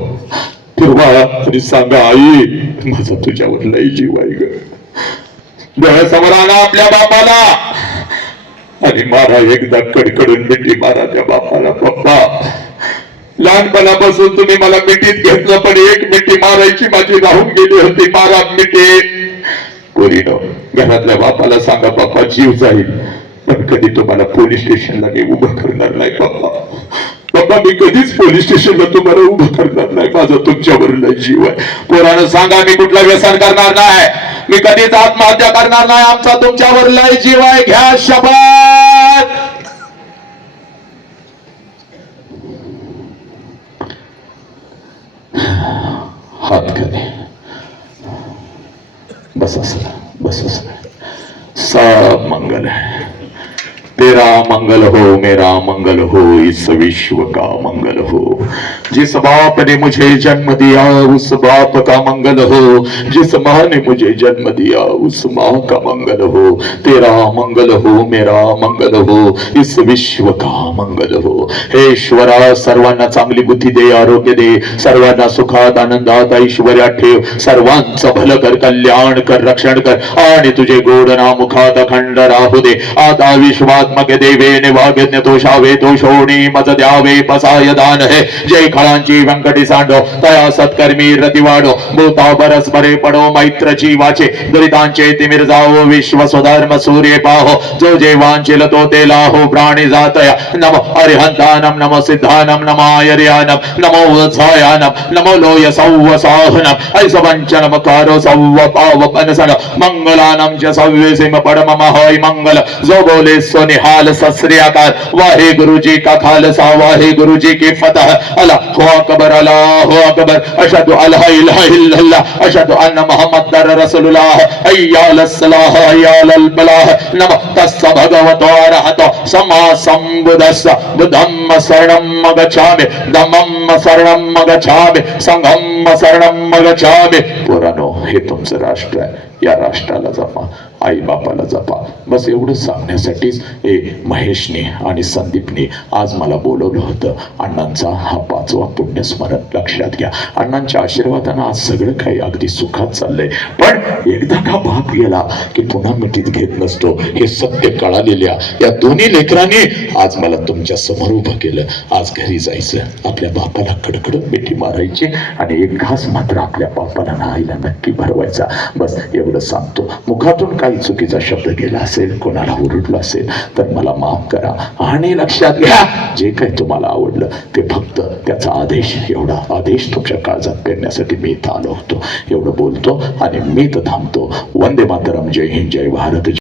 फिरवा आणि सांगा, आई माझा तुझ्यावर लई जीव आहे ग. डोळ्यासमोर आणा आपल्या बापाला आणि मारा एकदा कडकडून मिठी मारा त्या बापाला. पप्पा, लहानपणापासून तुम्ही मला मिठीत घेतलं, पण 1 मिठी मारायची माझी राहून गेली होती. मारा मिठी. पोरीनो, घरातल्या बापाला सांगा, बाप्पा जीव जाईल पण कधी तुम्हाला पोलीस स्टेशनला मी उभं करणार नाही. बाप्पा, बाप्पा, मी कधीच पोलीस स्टेशनला तुम्हाला उभं करणार नाही. माझा तुमच्यावर लय जीव आहे. पोरानं सांगा, मी कुठलं व्यसन करणार नाही, मी कधीच आत्महत्या करणार नाही. आमचा तुमच्यावर लय जीव आहे. घ्या शपथ. हात खाली बस, असं बस, असं. सब मंगल है, तेरा मंगल हो, मेरा मंगल हो, इस विश्व का मंगल हो. जिस बाप ने मुझे जन्म दिया उस बाप का मंगल हो, जिस माँ ने मुझे जन्म दिया उस माँ का मंगल हो. तेरा मंगल हो, मेरा मंगल हो, इस विश्व का मंगल हो. हे ईश्वरा, सर्वांना चांगली बुद्धी दे, आरोग्य दे, सर्वांना सुखात आनंदात ऐश्वर्यात ठेव, सर्वांचं भलं कर, कल्याण कर, रक्षण कर आणि तुझे गोड नाम मुखात अखंड राहू दे. आता विश्वात देवेने वाग्यज्ञ तोषावे, तोषोणी मज द्यावे, पसाय दान है. जय खळांची व्यंकटी सांडो, तया सत्कर्मी रती वाढो, भूता बरस बरे पडो, मैत्र जीवाचे दुरितांचे तिमिर जावो, विश्व स्वधर्म सूर्य पाहो, जो जे वांचिल तो ते लाहो, प्राणी जातया. नमो अरिहंतानम, नमो सिद्धानम, नमायर्यानम, नमो वत्सायानम, नमो लोय सौवसाहनम, ऐस वंचनम कारो सौव पाव पनसन, मंगलानम च सव्यसिम परम महाय मंगल. जो बोले सो हाल सत श्री अकाल वाहेगुरु जी का खालसा वाहेगुरु जी की फतह अल्लाहु अकबर अल्लाहु अकबर अशहदु अल्ला इलाहा इल्लल्लाह अशहदु अन्ना मुहम्मदर रसूलुल्लाह हय्या अलस सलाह हय्या अलल फलाह नमः तस्स भगवतो अरहतो सम्मा संबुद्धस्स बुद्धम्म शरणं गच्छामि धम्मं शरणं गच्छामि संघं शरणं गच्छामि पुराणो हे तुमचं राष्ट्र आहे या राष्ट्राला जपा आई बापाला जपा बस एवढं सांगण्यासाठीच महेशने आणि संदीपने आज मला बोलवलं होतं अण्णांचा हा 5वा पुण्यस्मरण लक्षात घ्या अण्णांच्या आशीर्वादानं आज सगळं काही अगदी सुखात चाललंय पण एकदा का बाप गेला की पुन्हा मिठीत घेत नसतो हे सत्य कळालेल्या या दोन्ही लेकरांनी आज मला तुमच्या समोर उभं केलं आज घरी जायचं आपल्या बापाला कडकडून मिठी मारायची आणि एक घास मात्र आपल्या बापाला ना आईला नक्की भरवायचा बस एवढं सांगतो मुखातून काही चुकीचा शब्द गेला असेल कोणाला ओरडलं असेल तर मला माफ करा आणि लक्षात घ्या जे काही तुम्हाला आवडलं ते फक्त त्याचा आदेश एवढा आदेश तुमच्या काळजात पेरण्यासाठी मी इथं आलो होतो एवढं बोलतो आणि मी तर थांबतो वंदे मातरम जय हिंद जय भारत